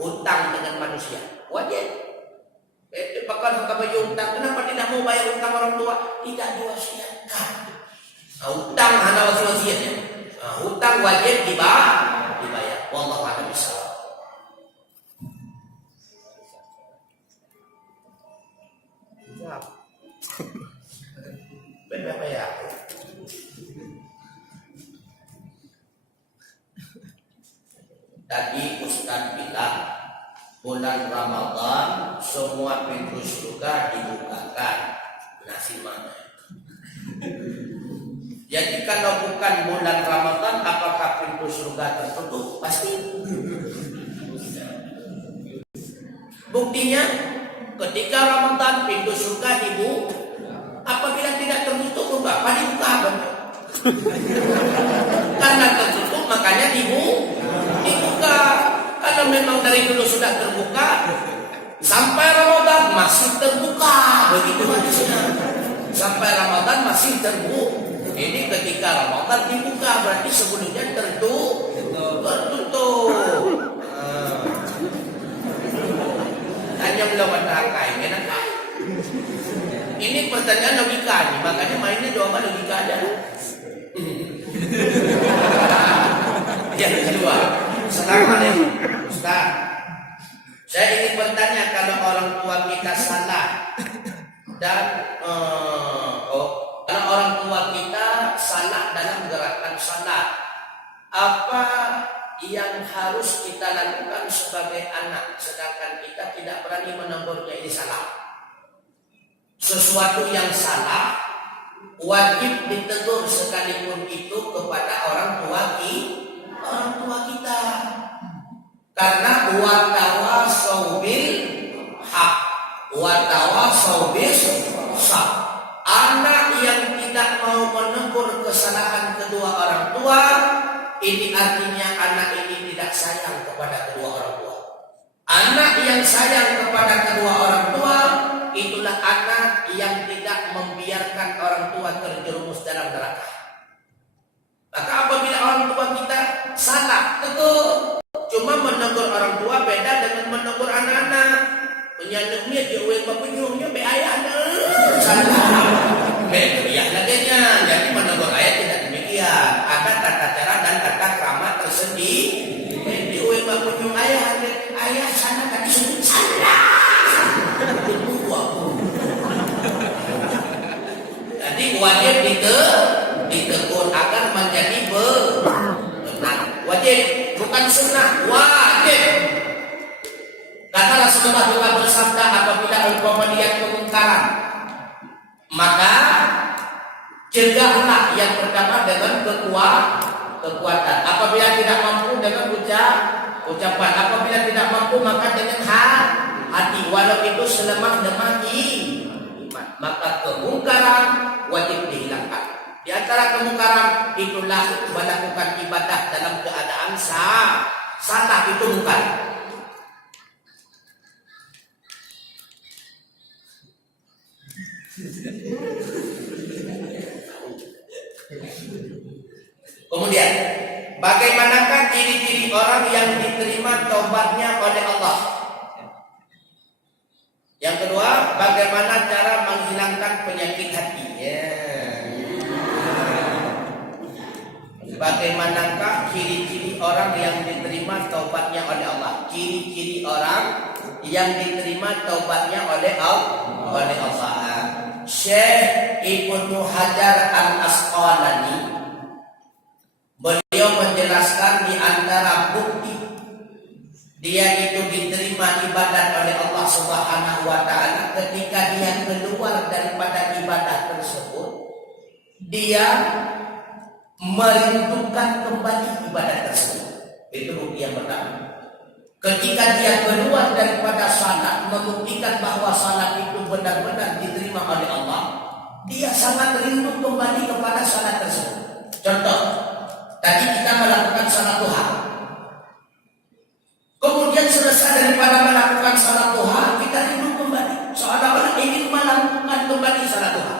hutang dengan manusia, wajib. Bakal baju hutang, kenapa tidak mau bayar hutang orang tua? Tidak diwasiatkan. Hutang hanya wasiatnya. Hutang wajib dibayar. Wallahu a'lam bishawab. Berapa ya? Tadi Ustaz bilang bulan Ramadan semua pintu surga dibukakan. Nasi mana? Jadi kalau bukan bulan Ramadan, apakah pintu surga tertutup? Pasti. Buktinya, ketika Ramadan pintu surga dibuka. Apabila tidak tertutup, apa dibuka? Karena tertutup, makanya dibuka. Kalau memang dari dulu sudah terbuka, sampai Ramadan masih terbuka. Begitu maksudnya. Sampai Ramadan masih terbuka. Ini ketika Ramadan dibuka, berarti sebelumnya tertutup. Hanya melawan neraka, enak kan? Ini pertanyaan logika nih, makanya mainnya jawaban logika aja. Yang kedua, Assalamualaikum Ustaz. Saya ingin bertanya, kalau orang tua kita salah dan kalau orang tua kita salah dalam gerakan salat, apa yang harus kita lakukan sebagai anak, sedangkan kita tidak berani menegurnya ini salah? Sesuatu yang salah wajib ditegur sekalipun itu kepada orang tua kita. Karena watawasau bil haq, watawasau bis haq. Anak yang tidak mau menegur kesalahan kedua orang tua, ini artinya anak ini tidak sayang kepada kedua orang tua. Anak yang sayang kepada kedua orang tua, itulah anak yang tidak membiarkan orang tua terjerumus dalam neraka. Maka apabila orang tua kita salah, tegur. Cuma menegur orang tua beda dengan menegur anak-anak. Penyandungnya jauh penyungnya be ayahnya salah. Beriah laganya. Jadi menegur ayah tidak demikian. Ada tata cara dan tata krama tersendiri. Jauh penyung ayah sana tadi sebut salah. Jadi wajib ditegur agar menjadi benar. Wajib, bukan sunnah, wajib. Kata Rasulullah juga bersabda, apabila engkau melihat kemungkaran, maka cegahlah yang pertama dengan kekuatan. Apabila tidak mampu dengan ucapan, apabila tidak mampu maka dengan hati, walau itu selemah-lemah iman. Maka kemungkaran wajib dihilangkan. Di antara kemungkaran itulah melakukan ibadah dalam keadaan salah, itu bukan. Kemudian, bagaimanakah ciri-ciri orang yang diterima taubatnya oleh Allah? Yang kedua, bagaimana cara menghilangkan penyakit hati? Bagaimanakah ciri-ciri orang yang diterima taubatnya oleh Allah? Ciri-ciri orang yang diterima taubatnya oleh Allah. Syekh Ibnu Hajar Al-Asqalani, beliau menjelaskan di antara bukti dia itu diterima ibadat oleh Allah Subhanahu wa taala ketika dia keluar daripada ibadah tersebut, dia merindukan kembali ibadah tersebut. Itu bukti yang pertama. Ketika dia keluar daripada salat, membuktikan bahwa salat itu benar-benar diterima oleh Allah, dia sangat rindu kembali kepada salat tersebut. Contoh, tadi kita melakukan salat duha. Kemudian selesai daripada melakukan salat duha, kita rindu kembali. Seolah-olah ingin melakukan kembali salat duha.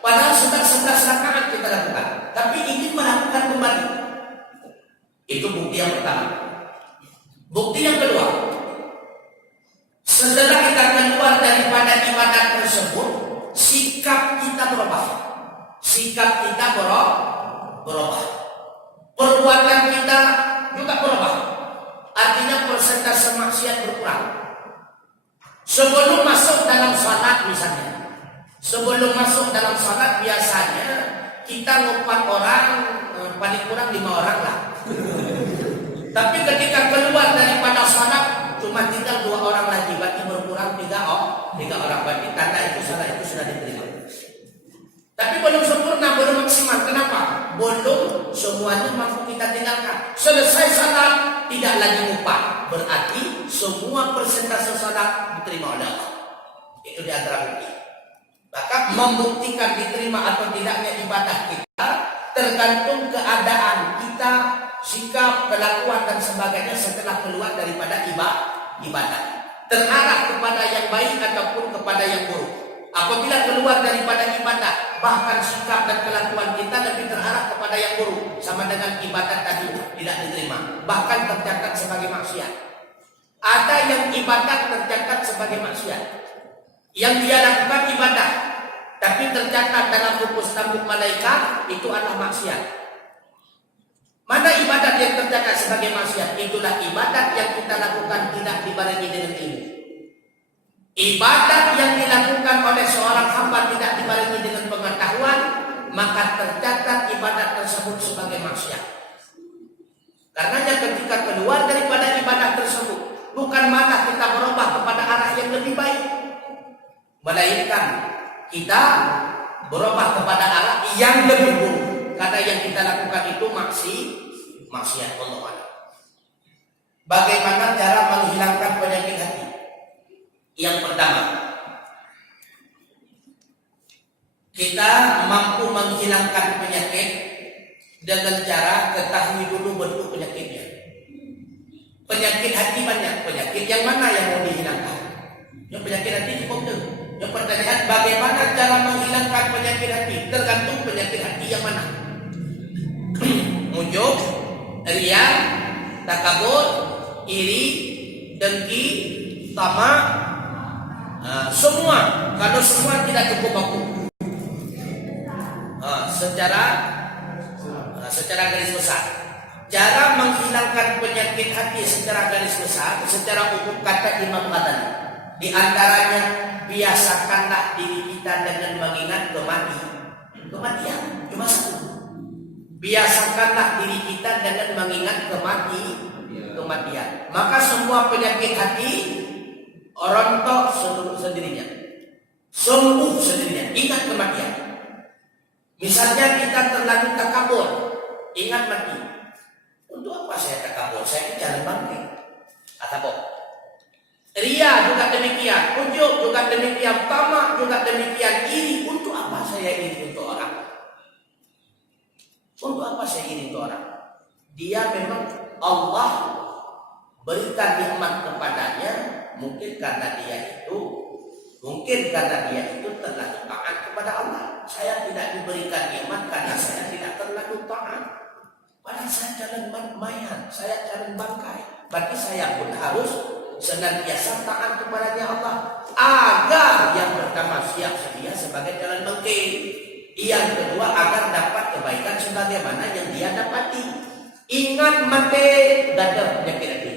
Padahal sudah 11 rakaat kita lakukan, tapi ingin melakukan kembali. Itu bukti yang pertama. Bukti yang kedua, setelah kita keluar daripada ibadat tersebut, sikap kita berubah. Sikap kita berubah. Perbuatan kita juga berubah. Artinya persentase maksiat berkurang. Sebelum masuk dalam salat misalnya, Sebelum masuk dalam salat biasanya kita ngumpat orang paling kurang 5 orang lah. Tapi ketika keluar daripada salat cuma tinggal 2 orang lagi, berarti berkurang 3 orang. Berarti tanda itu salat itu sudah diterima. Tapi belum sempurna, belum maksimal. Kenapa? Belum semuanya mampu kita tinggalkan. Selesai salat tidak lagi ngumpat, berarti semua persentase salat diterima oleh Allah. Itu di antara bukti. Maka membuktikan diterima atau tidaknya ibadah kita tergantung keadaan kita, sikap, kelakuan dan sebagainya setelah keluar daripada ibadah. Terarah kepada yang baik ataupun kepada yang buruk. Apabila keluar daripada ibadah, bahkan sikap dan kelakuan kita lebih terarah kepada yang buruk, sama dengan ibadah tadi tidak diterima, bahkan tercatat sebagai maksiat. Ada yang ibadah tercatat sebagai maksiat, yang dia lakukan ibadah tapi tercatat dalam buku stambuk malaikat itu adalah maksiat. Mana ibadat yang tercatat sebagai maksiat? Itulah ibadat yang kita lakukan tidak dibarengi dengan ilmu. Ibadat yang dilakukan oleh seorang hamba tidak dibarengi dengan pengetahuan, maka tercatat ibadat tersebut sebagai maksiat. Karenanya ketika keluar daripada ibadah tersebut, bukan malah kita berubah kepada arah yang lebih baik, melainkan kita berubah kepada arah yang lebih buruk. Karena yang kita lakukan itu maksiat Allah. Bagaimana cara menghilangkan penyakit hati? Yang pertama, kita mampu menghilangkan penyakit dengan cara ketahui dulu bentuk penyakitnya. Penyakit hati banyak. Penyakit yang mana yang mau dihilangkan? Yang penyakit hati cukup tu. Yang pertanyaan, bagaimana cara menghilangkan penyakit hati? Tergantung penyakit hati yang mana. Ujub, riya, takabur, iri, dengki, tamak, semua. Kalau semua tidak cukup mampu. Secara garis besar, cara menghilangkan penyakit hati secara garis besar, secara umum kata Imam Ghazali, di antaranya biasakanlah diri kita dengan mengingat kematian. Cuma satu. Biasakanlah diri kita dengan mengingat kematian. Maka semua penyakit hati rontok sendirinya, sembuh sendirinya. Ingat kematian. Misalnya kita terlalu takabur, ingat mati. Untuk apa saya takabur? Saya jalan bangkit. Atau ria juga demikian, ujub juga demikian, tamak juga demikian, iri. Untuk apa saya iri untuk orang? Untuk apa saya iri untuk orang? Dia memang Allah berikan nikmat kepadanya, mungkin karena dia itu terlalu taat kepada Allah. Saya tidak diberikan nikmat karena saya tidak terlalu taat. Padahal saya jalan mayat, saya jalan bangkai. Berarti saya pun harus senantiasa taat kepada Allah, agar yang pertama siap sedia sebagai jalan bangkai, yang kedua agar dapat kebaikan sebagaimana yang dia dapati. Ingat mati, gada penyakit hati.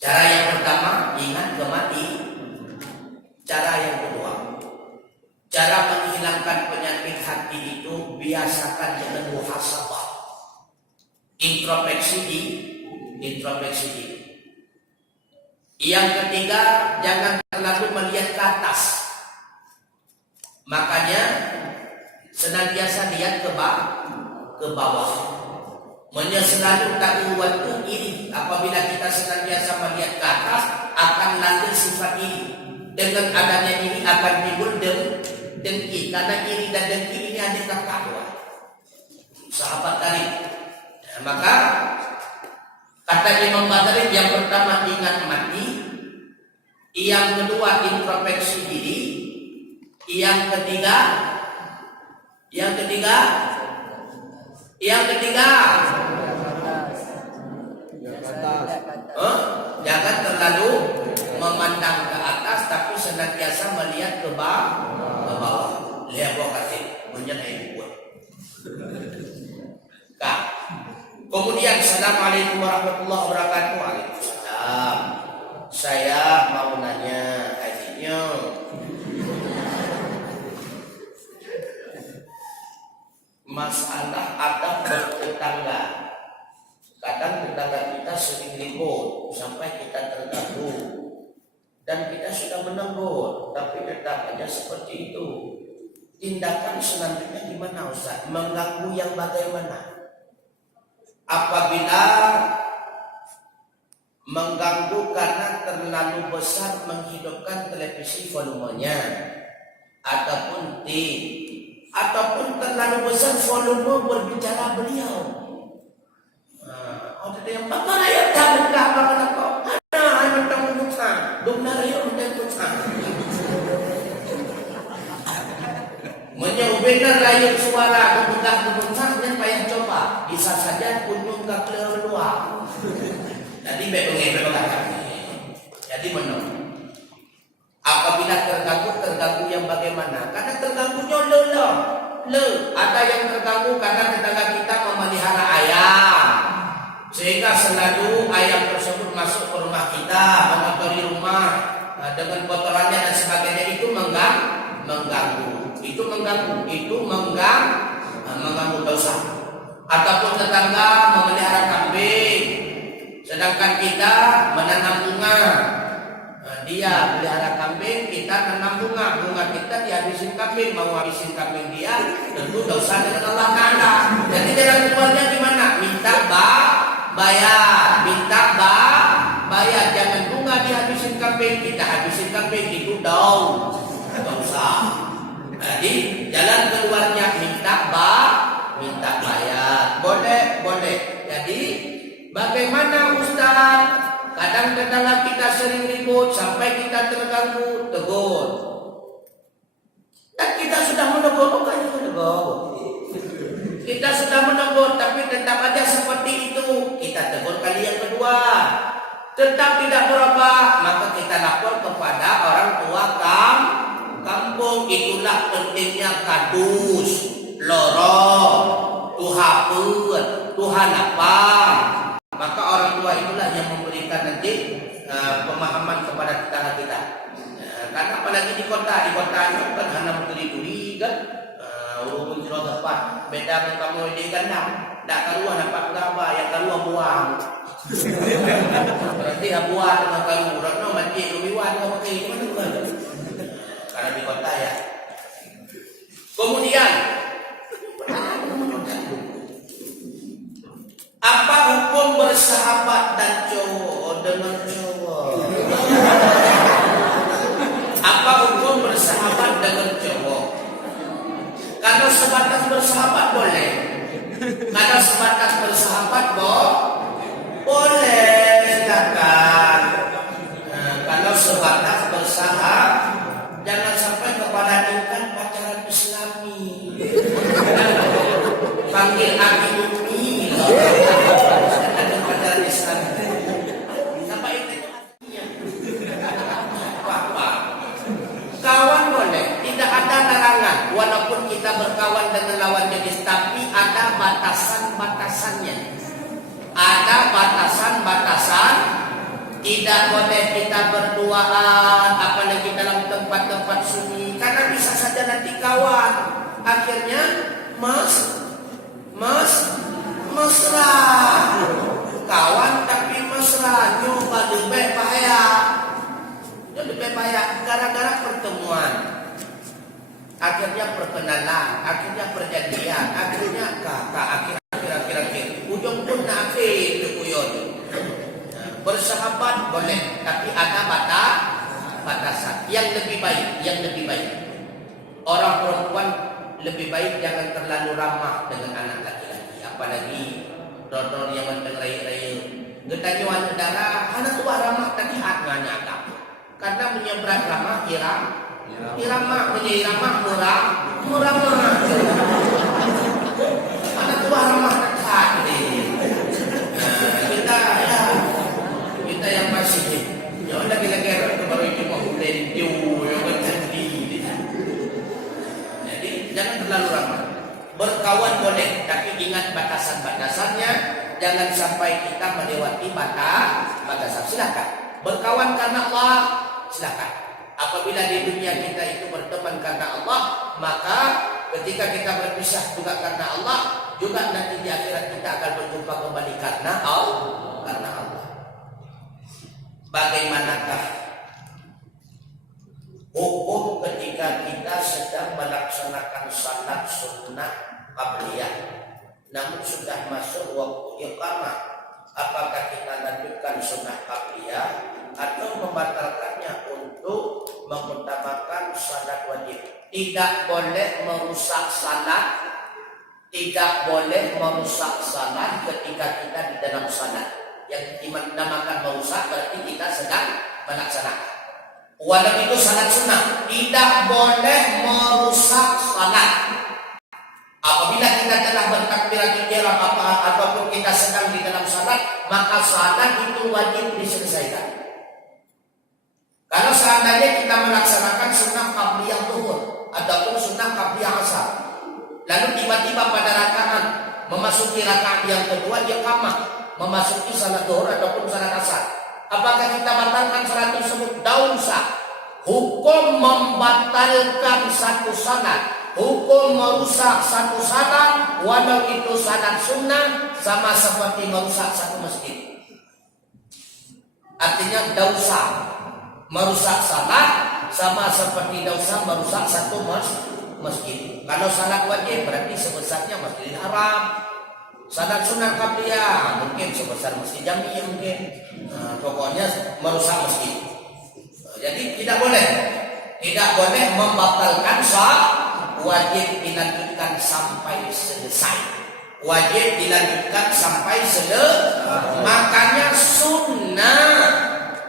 Cara yang pertama ingat kematian. Cara yang kedua, cara menghilangkan penyakit hati itu biasakan dengan muhasabah, introspeksi diri. Yang ketiga, jangan terlalu melihat ke atas. Makanya senantiasa lihat ke bawah. Selalu tak waktu iri. Apabila kita senantiasa melihat ke atas, akan lahir sifat iri. Dengan adanya iri akan timbul dengki. Karena iri dan dengki ini adalah takwa. Sahabat tadi. Maka kata Imam Ghazali, yang pertama ingat mati, yang kedua introspeksi diri, yang ketiga jangan terlalu memandang ke atas, tapi senantiasa melihat ke bawah. Lihat kasih menyenai buat. Kemudian Assalamualaikum warahmatullahi wabarakatuh. Waalaikumsalam. Saya mau nanya hajinya. masalah adab bertetangga. Kadang tetangga kita sering ribut sampai kita terganggu dan kita sudah menegur, tapi tetap aja seperti itu. Tindakan selanjutnya gimana Ustaz? Mengganggu yang bagaimana? Apabila mengganggu karena terlalu besar menghidupkan televisi volumenya, ataupun ataupun terlalu besar volume berbicara beliau. Ada yang apa ayat tak apa kau? Ada ayat tak mungkin. Domna ayat tak mungkin. Menyubahkan layar suara kemudah dan payah coba. Bisa saja kunjung ke keluar. Jadi betul. Jadi menang. Apabila terganggu yang bagaimana? Karena terganggunya ada yang terganggu karena tetangga kita memelihara ayam, sehingga selalu ayam tersebut masuk ke rumah kita, mengotori rumah dengan kotorannya dan sebagainya. Itu mengganggu. Itu mengganggu dosa. Ataupun tetangga memelihara kambing, sedangkan kita menanam bunga. Dia pelihara kambing, kita tanam bunga kita dihabisin kambing, mau habisin kambing dia, tentu dosa dengan Allah Ta'ala. Jadi jalan keluarnya gimana? Minta bayar, jangan bunga dihabisin kambing, kita habisin kambing, itu dosa. Jadi jalan keluarnya minta bayar, boleh. Jadi bagaimana Ustaz? Kadang tetangga kita sering ribut sampai kita terganggu, tegur. Dan kita sudah menegur, bukannya menegur. Kita sudah menegur, tapi tetap aja seperti itu. Kita tegur kali yang kedua, tetap tidak berubah, maka kita lapor kepada orang tua kampung. Itulah pentingnya kadus, lorong, Tuhan apa. Maka orang tua itulah yang memberikan nanti pemahaman kepada tetangga kita. Karena apalagi di kota itu kan hanya menteri-turi kan, urung jero tepat. Beda ke kamu di gandang, tak karuan dapat berapa, yang karuan buang. Berarti buang dengan karuan, no mati lumiwan dengan pakai mana bukan? Karena di kota ya. Kemudian apa hukum bersahabat dan cowok dengan cowok? Apa hukum bersahabat dengan cowok? Kalau sebatas bersahabat boleh. Kalau sebatas bersahabat boleh, silakan. Kalau sebatas bersahabat, jangan sampai kepada tingkat pacaran Islami. Panggil Aki Umi. Ada pacaran Islam. Sampai itu artinya. Kawan boleh, tidak ada larangan. Walaupun kita berkawan dengan lawan jenis, tapi ada batasan-batasannya. Ada batasan-batasan. Tidak boleh kita berduaan, apalagi dalam tempat-tempat sunyi. Karena bisa saja nanti kawan, akhirnya mesra. Kawan tapi mesra, nyoba lebih bahaya. Gara-gara pertemuan. Akhirnya perkenalan, akhirnya perjanjian, akhirnya kakak, akhir. Ujung pun akhir kuyun. Bersahabat boleh, tapi ada batasan. Yang lebih baik. Orang perempuan lebih baik jangan terlalu ramah dengan anak laki-laki, apalagi dodol yang menteng raya. Getanyuan udara, anak tua ramah tadi haknya ada. Karena menyeberang ramah irama, menyeramah murah. Anak tua ramah tadi. Kita yang masih lagi baru itu mau jadi jangan terlalu ramah. Berkawan boleh, tapi ingat batasan-batasannya. Jangan sampai kita melewati batasan. Silakan berkawan karena Allah, silakan. Apabila di dunia kita itu berteman karena Allah, maka ketika Ketika kita berpisah juga karena Allah, juga nanti di akhirat kita akan berjumpa kembali karena Allah. Bagaimanakah hukum ketika kita sedang melaksanakan salat sunnah qabliyah, namun sudah masuk waktu iqamah? Apakah kita lanjutkan sunnah qabliyah atau membatalkannya untuk mengutamakan salat wajib? Tidak boleh merusak salat, tidak boleh merusak salat ketika kita di dalam salat. Yang dinamakan merusak berarti kita sedang melaksanakan. Walau itu salat sunnah, tidak boleh merusak salat. Apabila kita telah bertakbiratul ihram ataupun kita sedang di dalam salat, maka salat itu wajib diselesaikan. Kalau seandainya kita melaksanakan sunnah qabliyah zuhur ataupun sunnah qabliyah asar, lalu tiba-tiba pada rakaat memasuki rakaat yang kedua dia iqamah, memasuki salat zuhur ataupun salat asar, apakah kita batalkan salat tersebut? Daun sah. Hukum membatalkan satu salat, hukum merusak satu salat, walau itu salat sunnah, sama seperti merusak satu masjid. Artinya dosa merusak salat sama seperti dosa merusak satu masjid. Kalau salat wajib berarti sebesarnya Masjidil Haram. Salat sunnah qabliyah mungkin sebesar Masjid Jami mungkin. Pokoknya merusak masjid. Jadi tidak boleh membatalkan salat, wajib dilanjutkan sampai selesai. Wajib dilanjutkan sampai selesai. Makanya sunnah,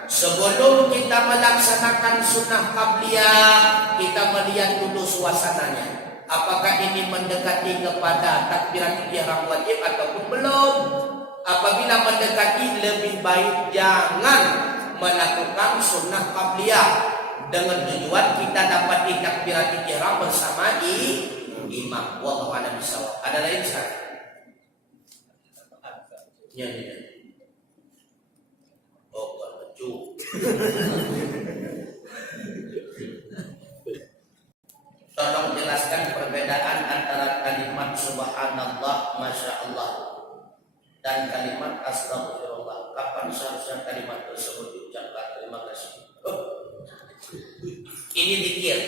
sebelum kita melaksanakan sunnah qabliyah, kita melihat dulu suasananya. Apakah ini mendekati kepada takbiratul ihram wajib ataupun belum? Apabila mendekati, lebih baik jangan melakukan sunnah qabliyah dengan tujuan kita dapat di takbiratul ihram bersama imam. Wallahu a'lam bishawab. Ada lain sekarang? Ya. Oh, betul. Tolong jelaskan perbedaan antara kalimat subhanallah, masya Allah, dan kalimat astagfirullah. Kapan seharusnya kalimat tersebut diucapkan? Terima kasih. Ini zikir.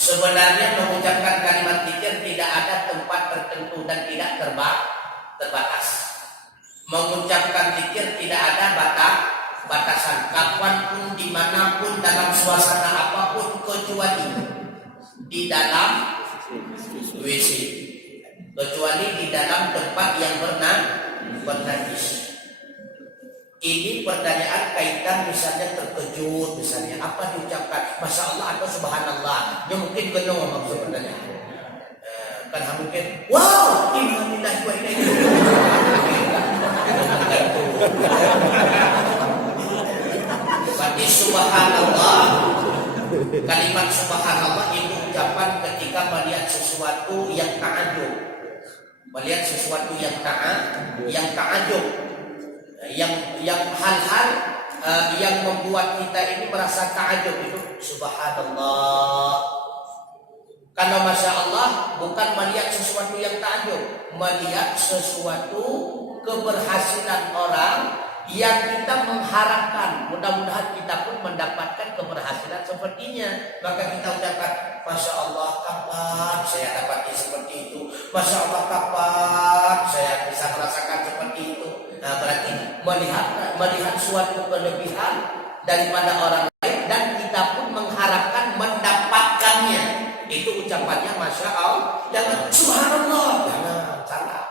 Sebenarnya mengucapkan kalimat zikir tidak ada tempat tertentu dan tidak terbatas. Mengucapkan zikir tidak ada batasan. Kapanpun, dimanapun, dalam suasana apapun, kecuali di dalam WC, kecuali di dalam tempat yang bernajis. Ini pertanyaan kaitan misalnya terkejut, misalnya apa diucapkan, masya Allah atau subhanallah. Ya mungkin kena maksud pertanyaan. Kan mungkin, wow, innalillahi wa inna ilaihi raji'un. Berarti subhanallah, kalimat subhanallah itu ucapan ketika melihat sesuatu yang ta'ajub, melihat sesuatu yang ta'ajub. Yang hal-hal yang membuat kita ini merasa ta'ajub itu subhanallah. Kalau masya Allah bukan melihat sesuatu yang ta'ajub, melihat sesuatu keberhasilan orang yang kita mengharapkan, mudah-mudahan kita pun mendapatkan keberhasilan sepertinya, maka kita ucapkan masya Allah, kapan saya dapati seperti itu, masya Allah, kapan saya bisa merasakan seperti itu. Nah, berarti melihat suatu kelebihan daripada orang lain dan kita pun mengharapkan mendapatkannya. Itu ucapannya masya Allah, jangan subhanallah, jangan salah.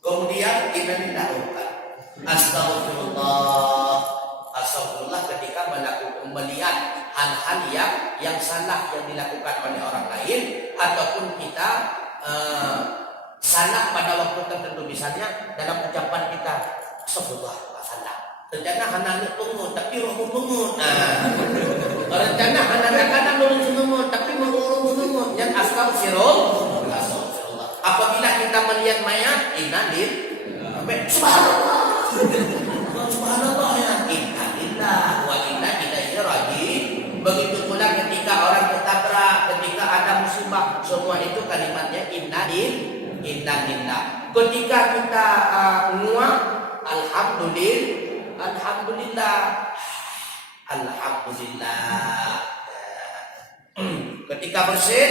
Kemudian kita mendahulukan astagfirullah ketika melihat hal-hal yang salah yang dilakukan oleh orang lain, ataupun kita salah pada waktu tertentu, misalnya dalam ucapan kita astagfirullah salah. Rencana hana tunggu tapi roh tunggu. Rencana hana kadang tunggu tapi mengurung tunggu. Yang astagfirullah. Apabila kita melihat mayat, innalillahi subhanallah. Subhanallah ya. Innalillahi wa inna ilaihi raji'un. Begitu pula ketika orang ketabrak, ketika ada musibah sumpah, semua itu kalimatnya inna lillah. Ketika kita nguak, alhamdulillah. Ketika bersih,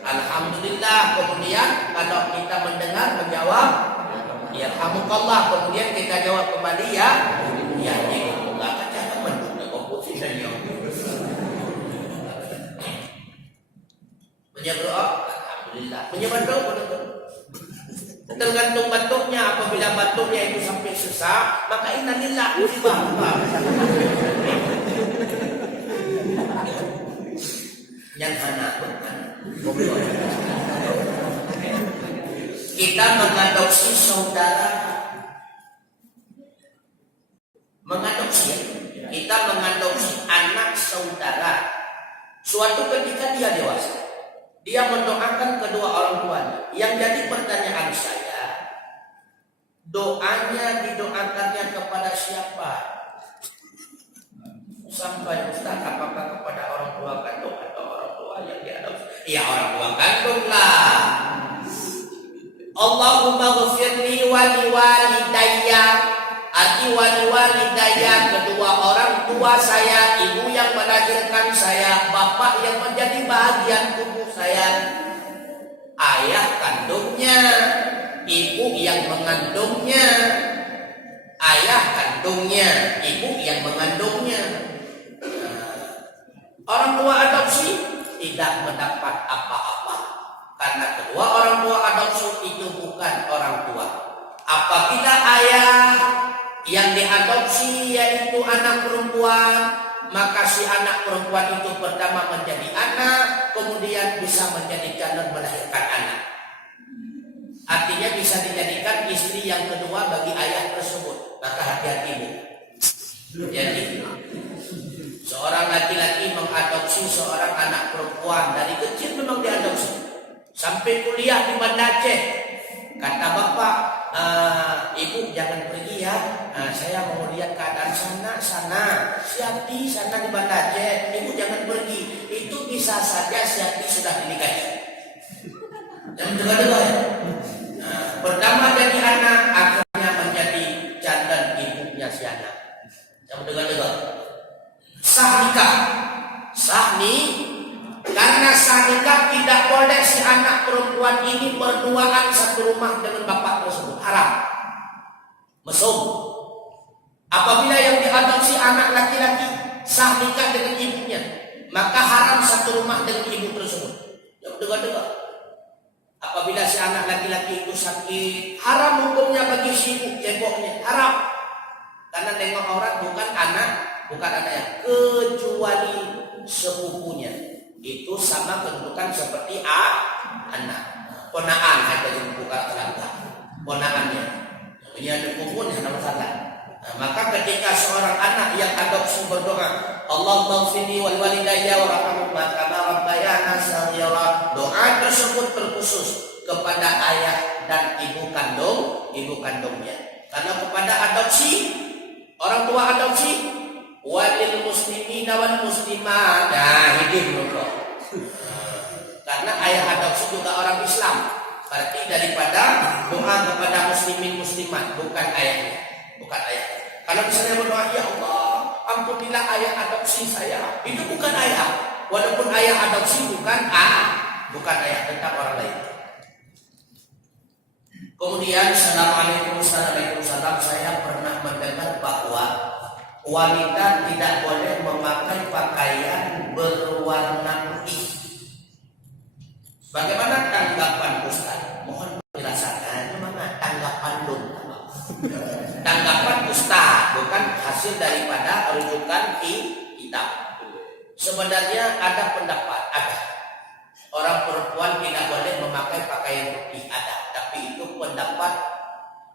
alhamdulillah. Kemudian kalau kita mendengar, menjawab, yarhamukallah. Kemudian kita jawab kembali ya. Jangan mendengar komposisi saja. Menyeberdoa, alhamdulillah. Menyeberdoa, tergantung batuknya. Apabila batuknya itu sampai sesak, maka innalillah musibah. Yang anak kita mengadopsi saudara, kita mengadopsi anak saudara. Suatu ketika dia dewasa, dia mendoakan kedua orang tuanya. Yang jadi pertanyaan saya, doanya didoakannya kepada siapa? Sampai Ustaz, apakah kepada orang tua kandung atau orang tua yang diadopsi? Ya orang tua kandung lah. Allahumma ghfirli wa liwalidayya. Arti walidayya, kedua orang tua saya, ibu yang melahirkan saya, bapak yang menjadi bagian tubuh saya, ayah kandungnya, ibu yang mengandungnya, ayah kandungnya, ibu yang mengandungnya. Orang tua adopsi tidak mendapat apa-apa karena kedua orang tua adopsi itu bukan orang tua. Apabila ayah yang diadopsi yaitu anak perempuan, maka si anak perempuan itu pertama menjadi anak, kemudian bisa menjadi calon melahirkan anak. Artinya bisa dijadikan istri yang kedua bagi ayah tersebut. Maka hati-hati Bu. Jadi seorang laki-laki mengadopsi seorang anak perempuan, dari kecil memang diadopsi sampai kuliah di Banda Aceh. Kata bapak, ibu jangan pergi ya, saya mau lihat keadaan sana. Siati sana di Banda Aceh, ibu jangan pergi. Itu bisa saja Siati sudah dinikahi. Jangan dengar-dengar ya. Pertama jadi anak, akhirnya menjadi calon ibunya si anak. Jangan dengar-dengar. Sah nih. Karena sah nikah tidak boleh si anak perempuan ini berduaan satu rumah dengan bapak tersebut, haram. Mesum. Apabila yang diadopsi anak laki-laki sah nikah dengan ibunya, maka haram satu rumah dengan ibu tersebut. Yang dengar-dengar. Apabila si anak laki-laki itu sakit, haram hukumnya bagi si ibu, ceboknya haram. Karena nengok orang bukan anaknya, kecuali sepupunya. Itu sama kedudukan seperti anak. Ponaan ada yang buka kerangka. Ponaannya. Namanya ada kumpul yang masalah. Maka ketika seorang anak yang adopsi berdoa, Allahumma ighfirli wal walidayya warhamhuma kama rabbayana shaghira. Doa tersebut terkhusus kepada ayah dan ibu kandungnya. Karena kepada adopsi, orang tua adopsi, walil muslimin wal muslimat. Nah, ini bro. Karena ayah adopsi juga orang Islam. Berarti daripada doa kepada muslimin muslimat, bukan ayahnya. Kalau misalnya berdoa, ya Allah, ampunilah ayah adopsi saya. Itu bukan ayah. Walaupun ayah adopsi bukan ayah, tetap orang lain. Kemudian Assalamualaikum, saya pernah mendengar bahwa wanita tidak boleh memakai pakaian berwarna putih. Bagaimana tanggapan Ustaz? Mohon penjelasannya. Mana tanggapan lu? Tanggapan Ustaz bukan hasil daripada rujukan kitab. Sebenarnya ada pendapat, ada. Orang perempuan tidak boleh memakai pakaian putih, ada. Tapi itu pendapat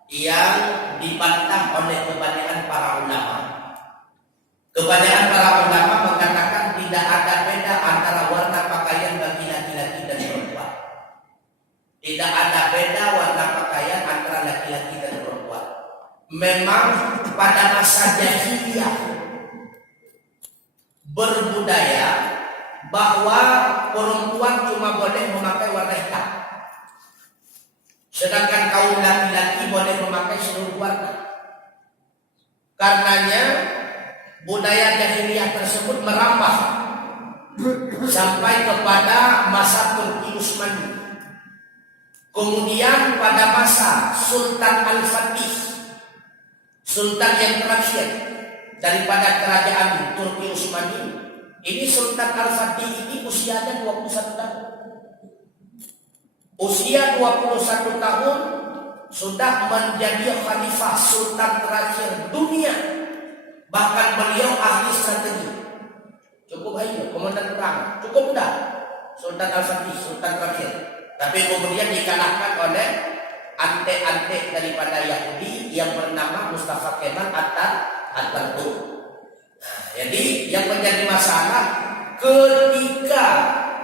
yang dibantah oleh kebanyakan para ulama. Kebanyakan para ulama mengatakan tidak ada beda antara warna pakaian bagi laki-laki dan perempuan. Tidak ada beda warna pakaian antara laki-laki dan perempuan. Memang pada masa jahiliyah berbudaya bahwa perempuan cuma boleh memakai warna hitam. Sedangkan kaum laki-laki boleh memakai seluruh warna. Karenanya budaya jahiliyah tersebut merambah sampai kepada masa Turki Utsmani. Kemudian pada masa Sultan Al-Fatih, Sultan yang terakhir daripada kerajaan Turki Utsmani, ini Sultan Al-Fatih ini usianya 21 tahun. Usia 21 tahun sudah menjadi khalifah sultan terakhir dunia. Bahkan beliau ahli strategi. Cukup baik, komandan perang. Cukup mudah. Sultan Al-Fatih, sultan terakhir. Tapi kemudian dikalahkan oleh ante-ante daripada Yahudi yang bernama Mustafa Kemal Atatürk. Jadi yang menjadi masalah ketika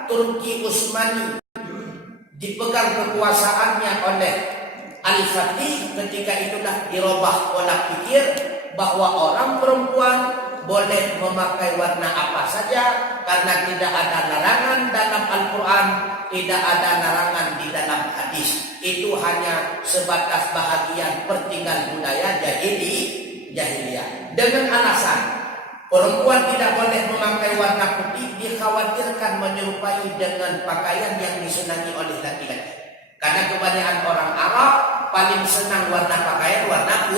Turki Utsmani dipegang kekuasaannya oleh Al-Fatih, ketika itulah dirubah pola pikir bahwa orang perempuan boleh memakai warna apa saja karena tidak ada larangan dalam Al-Quran, tidak ada larangan di dalam hadis. Itu hanya sebatas bahagian pertinggal budaya jahiliyah. Dengan alasan perempuan tidak boleh memakai warna putih, dikhawatirkan menyerupai dengan pakaian yang disenangi oleh laki-laki. Karena kebanyakan orang Arab paling senang warna pakaian warna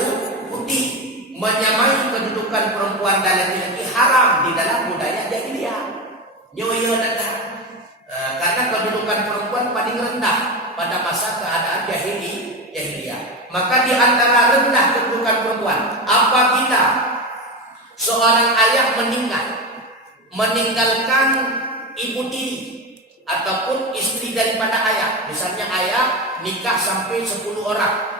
putih. Menyamai kedudukan perempuan dan laki-laki haram di dalam budaya jahiliyah. Karena kedudukan perempuan paling rendah pada masa keadaan jahiliyah. Maka di antara rendah kedudukan perempuan apabila seorang ayah meninggalkan ibu tiri ataupun istri daripada ayah. Misalnya ayah nikah sampai 10 orang.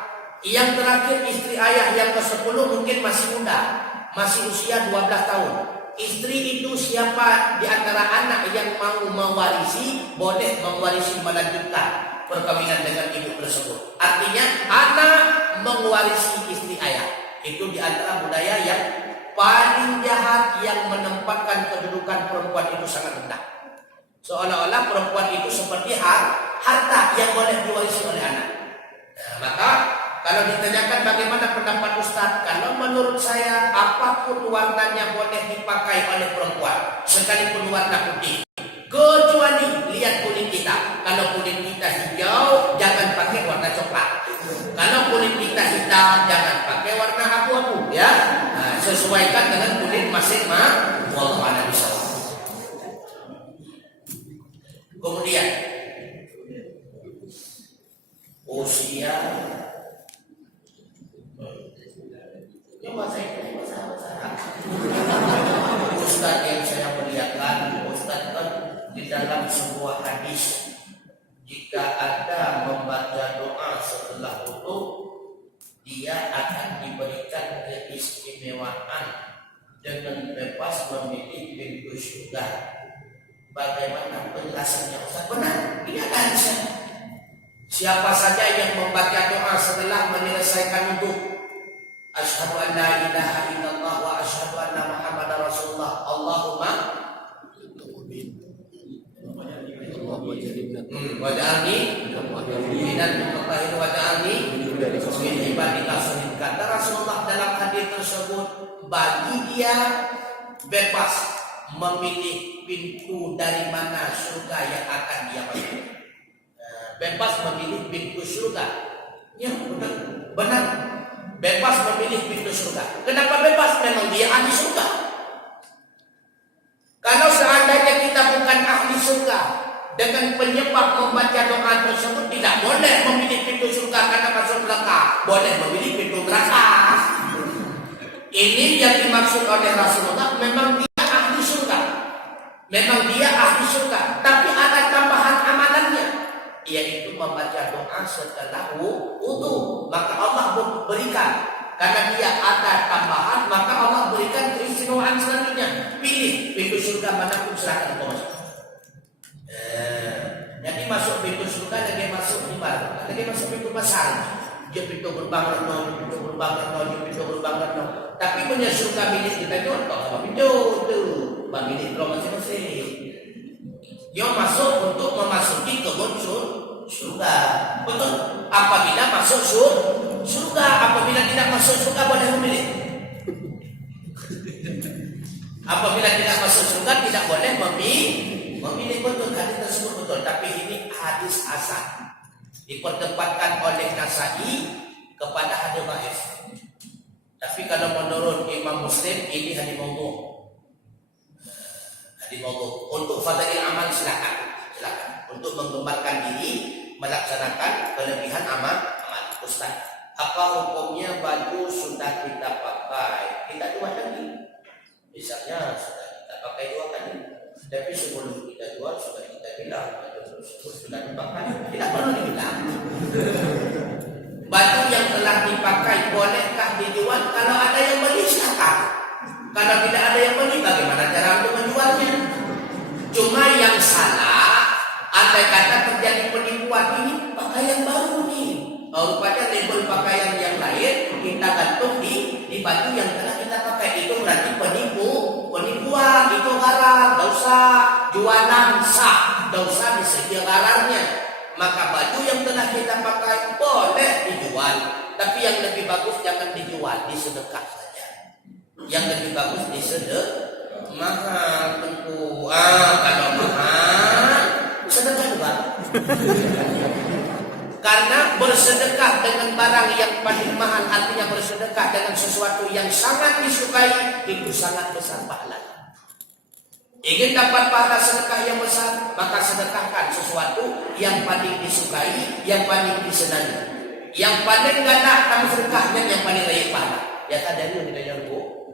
Yang terakhir istri ayah yang ke-10 mungkin masih muda, masih usia 12 tahun. Istri itu siapa di antara anak yang mau mewarisi, boleh mewarisi, melanjutkan perkawinan dengan ibu tersebut. Artinya anak mewarisi istri ayah. Itu di antara budaya yang paling jahat, yang menempatkan kedudukan perempuan itu sangat rendah. Seolah-olah perempuan itu seperti harta yang boleh diwarisi oleh anak. Maka kalau ditanyakan bagaimana pendapat Ustaz, kalau menurut saya apapun warnanya boleh dipakai oleh perempuan, sekalipun warna putih, kecuali lihat kulit kita. Kalau kulit kita hijau, jangan pakai warna coklat. Kalau kulit kita hitam, jangan pakai warna abu-abu, ya. Nah, sesuaikan dengan kulit masing-masing. Wallahu a'lam bishawab. Kemudian usia Ustaz yang saya muliakan, Ustaz kan di dalam sebuah hadis, jika ada membaca doa setelah wudu, dia akan diberikan keistimewaan dengan bebas memilih pintu surga. Bagaimana penjelasannya Ustaz? Benar, ini ada hadisnya. Siapa saja yang membaca doa setelah menyelesaikan wudu, asyhadu an la ilaha illallah wa asyhadu anna Muhammadar Rasulullah. Allahumma waj'alni minal muttaqin waj'alni min ibadika sholihin. Kata Rasulullah dalam hadis tersebut, bagi dia bebas memilih pintu dari mana surga yang akan dia masuk. Bebas memilih pintu surga. Ya, benar. Bebas memilih pintu surga. Kenapa bebas? Memang dia ahli surga. Kalau seandainya kita bukan ahli surga, dengan penyebab membaca doa tersebut tidak boleh memilih pintu surga karena masuk neraka, boleh memilih pintu neraka. Ini yang dimaksud oleh Rasulullah, memang dia ahli surga. Memang dia ahli surga, tapi ada tambahan amalannya, yaitu membaca doa setelah wudu. Maka Allah berikan, karena dia ada tambahan, maka Allah berikan keistimewaan selanjutnya. Pilih pintu surga manapun, silakan kau masuk. Jadi masuk pintu surga lagi masuk di mana? Lagi masuk pintu besar. Dia pintu gerbang Reno, pintu gerbang Reno, pintu gerbang Reno. Tapi punya surga milik kita contoh apa pintu tu, bagi di masing-masing. Dia masuk untuk memasuki masuk surga. Apabila tidak masuk surga boleh memilih. Apabila tidak masuk surga tidak boleh memilih. Betul hadis tersebut betul. Tapi ini hadis hasan diperdebatkan oleh Nasai kepada hadis dhaif. Tapi kalau menurut Imam Muslim ini hadis maudhu'. Hadis maudhu'. Untuk fadhil amal silakan. Untuk menggembarkan diri melaksanakan kelebihan amal. Ustaz, apa hukumnya baju sudah kita pakai kita jual lagi? Misalnya sudah kita pakai 2 kali, tapi sebelum kita jual sudah kita bilang baju tersebut sudah dipakai, tidak perlu dibilang. Baju yang telah dipakai bolehkah dijual? Kalau ada yang beli silakan. Kalau tidak ada yang beli, bagaimana cara untuk menjualnya? Cuma yang salah, andai kata terjadi penipuan, ini pakaian baru nih. Rupanya label pakaian yang lain kita gantung di baju yang telah kita pakai. Itu berarti penipuan, itu haram, dosa. Jualan sah, dosa disedia larangnya. Maka baju yang telah kita pakai boleh dijual, tapi yang lebih bagus jangan dijual, disedekah saja. Yang lebih bagus disedekah. Mahal tentu. Kalau mahal sedekah juga. Karena bersedekah dengan barang yang paling mahal, artinya bersedekah dengan sesuatu yang sangat disukai, itu sangat besar pahalanya. Ingin dapat pahala sedekah yang besar, maka sedekahkan sesuatu yang paling disukai, yang paling disenangi. Yang paling ganda kamu sedekahnya yang paling layak pahala. Ya tadi yang kita nyambu.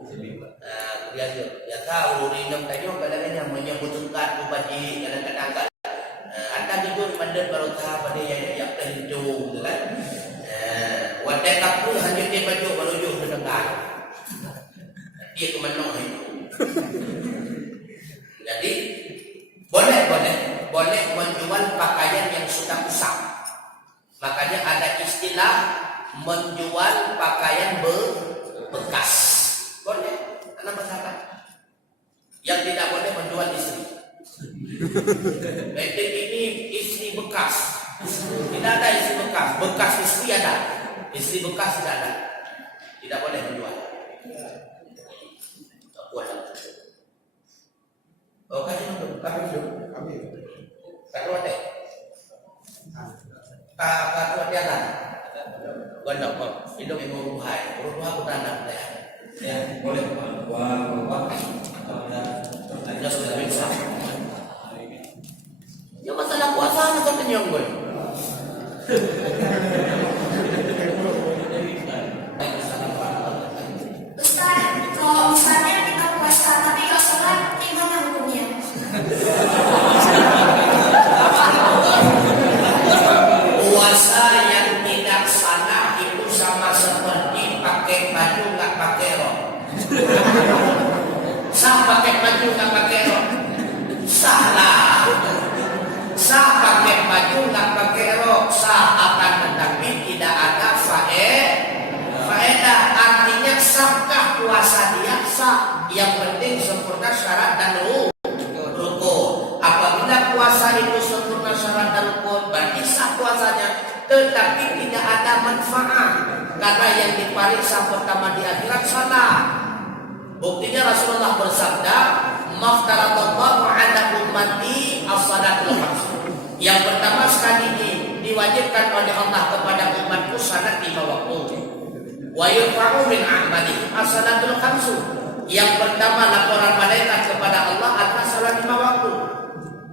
Ya tahu rinam tadi kadang-kadang menyebutkan ubadi kadang-kadang. Anda jujur pada barokah pada yang terhitung, kan? Wadah kapur hanya dia baju menuju mendengar. Dia kemenang itu. Jadi boleh menjual pakaian yang sudah usang. Makanya ada istilah menjual pakaian bekas. Boleh, anak masalah. Yang tidak boleh menjual istri. Ini istri bekas. Tidak ada istri bekas. Bekas istri ada. Istri bekas tidak ada. Tidak boleh menjual. Tak boleh. Oh, kasih dulu. Kartu ada. Kartu ada kan? Gondok kok. Hidup yang beruhai. Beruhai bukan anak ya. Ya, boleh. Wah. Ada sudah bisa. Ya masalah puasa atau kenyonggol. Ustaz, kalau misalnya kita puasa tapi nggak sholat, gimana hukumnya? Puasa yang tidak sah itu sama seperti pakai baju nggak pakai rok. Sah pakai baju nggak pakai rok. Salah. Sah pakai baju nggak pakai rok, sah, akan tetapi tidak ada faedah. Artinya sahkah puasa dia? Sah. Yang penting sempurna syarat dan rukun. Apabila puasa itu sempurna syarat dan rukun, berarti sah puasanya. Tetapi tidak ada manfaat, karena yang diperiksa pertama di akhirat salah. Buktinya Rasulullah bersabda, "Maftaradallahu 'ala ummati as-salatul khams." Yang pertama sekali diwajibkan oleh Allah kepada umatku salat 5 waktu. Wa yurfa'u min a'mali as-salatul khams. Yang pertama laporan malaikat kepada Allah adalah salat 5 waktu.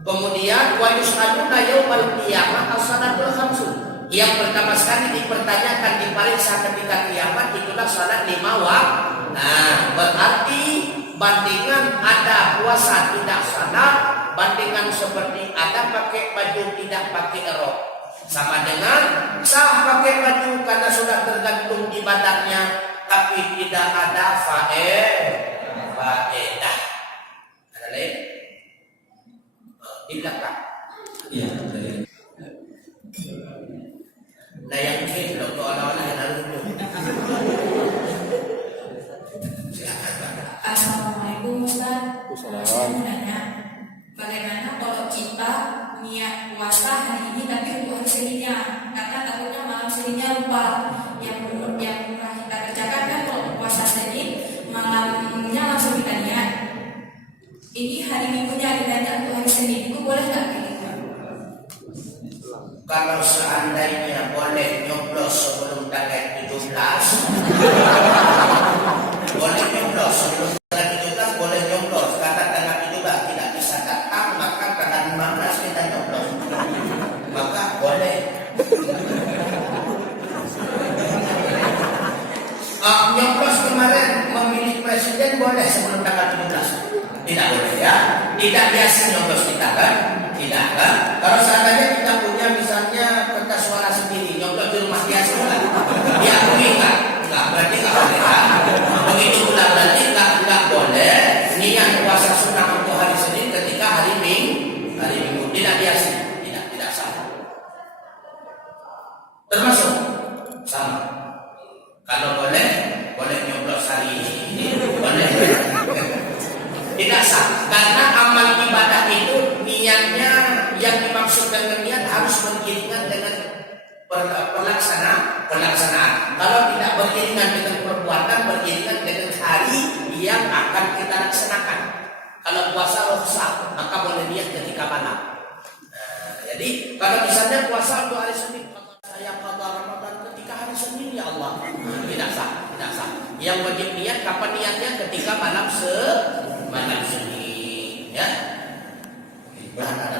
Kemudian wa yus'aluna yaumal qiyamah as-salatul khams. Yang pertama sekali dipertanyakan, diperiksa ketika kiamat itulah salat 5 waktu. Nah, berarti bandingan ada puasa tidak salat, bandingan seperti ada pakai baju tidak pakai rok, sama dengan sah pakai baju karena sudah tergantung di badannya, tapi tidak ada faedah. Ada lain? Di belakang. Iya. Nah yang ini belum orang-orang yang harus dulu. Assalamualaikum Ustaz. Saya mau nanya, bagaimana kalau kita niat puasa hari ini tapi untuk hari seninnya, karena takutnya malam senin informasinya lupa. Yang pernah kita kerjakan kan kalau puasa tadi malamnya langsung kita niat. Ini hari Minggunya kita niat untuk hari Senin, itu boleh nggak kayak gitu? Kalau seandainya boleh nyoblos sebelum tanggal 17, boleh nyoblos sebelum tanggal 17, boleh nyoblos. Karena tanggal 17 tidak bisa datang, maka tanggal 15 kita nyoblos. Maka boleh. Nyoblos kemarin memilih presiden boleh sebelum tanggal 17. Tidak boleh ya. Tidak biasa nyoblos kita kan? Tidak kan? Kalau seandainya kita punya misalnya kertas suara sendiri, nyoblos di rumah dia semula. Dia mengikat. Enggak, berarti enggak boleh kan? Begitu pula berarti enggak boleh niat puasa sunnah untuk hari Senin ketika hari Minggu. Tidak biasa. Tidak sah. Termasuk sama. Kalau boleh nyoblos hari ini, boleh. Tidak sah, karena amal ibadah itu niatnya yang dimaksud dengan niat harus beriringan dengan pelaksanaan. Kalau tidak beriringan dengan perbuatan, beriringan dengan hari yang akan kita laksanakan. Kalau puasa rukhsah, maka boleh niat ketika malam. Jadi kalau misalnya puasa untuk hari Senin, saya qada Ramadan ketika hari Senin ya Allah, tidak sah. Yang wajib niat kapan niatnya? Ketika malam Senin ya. Ada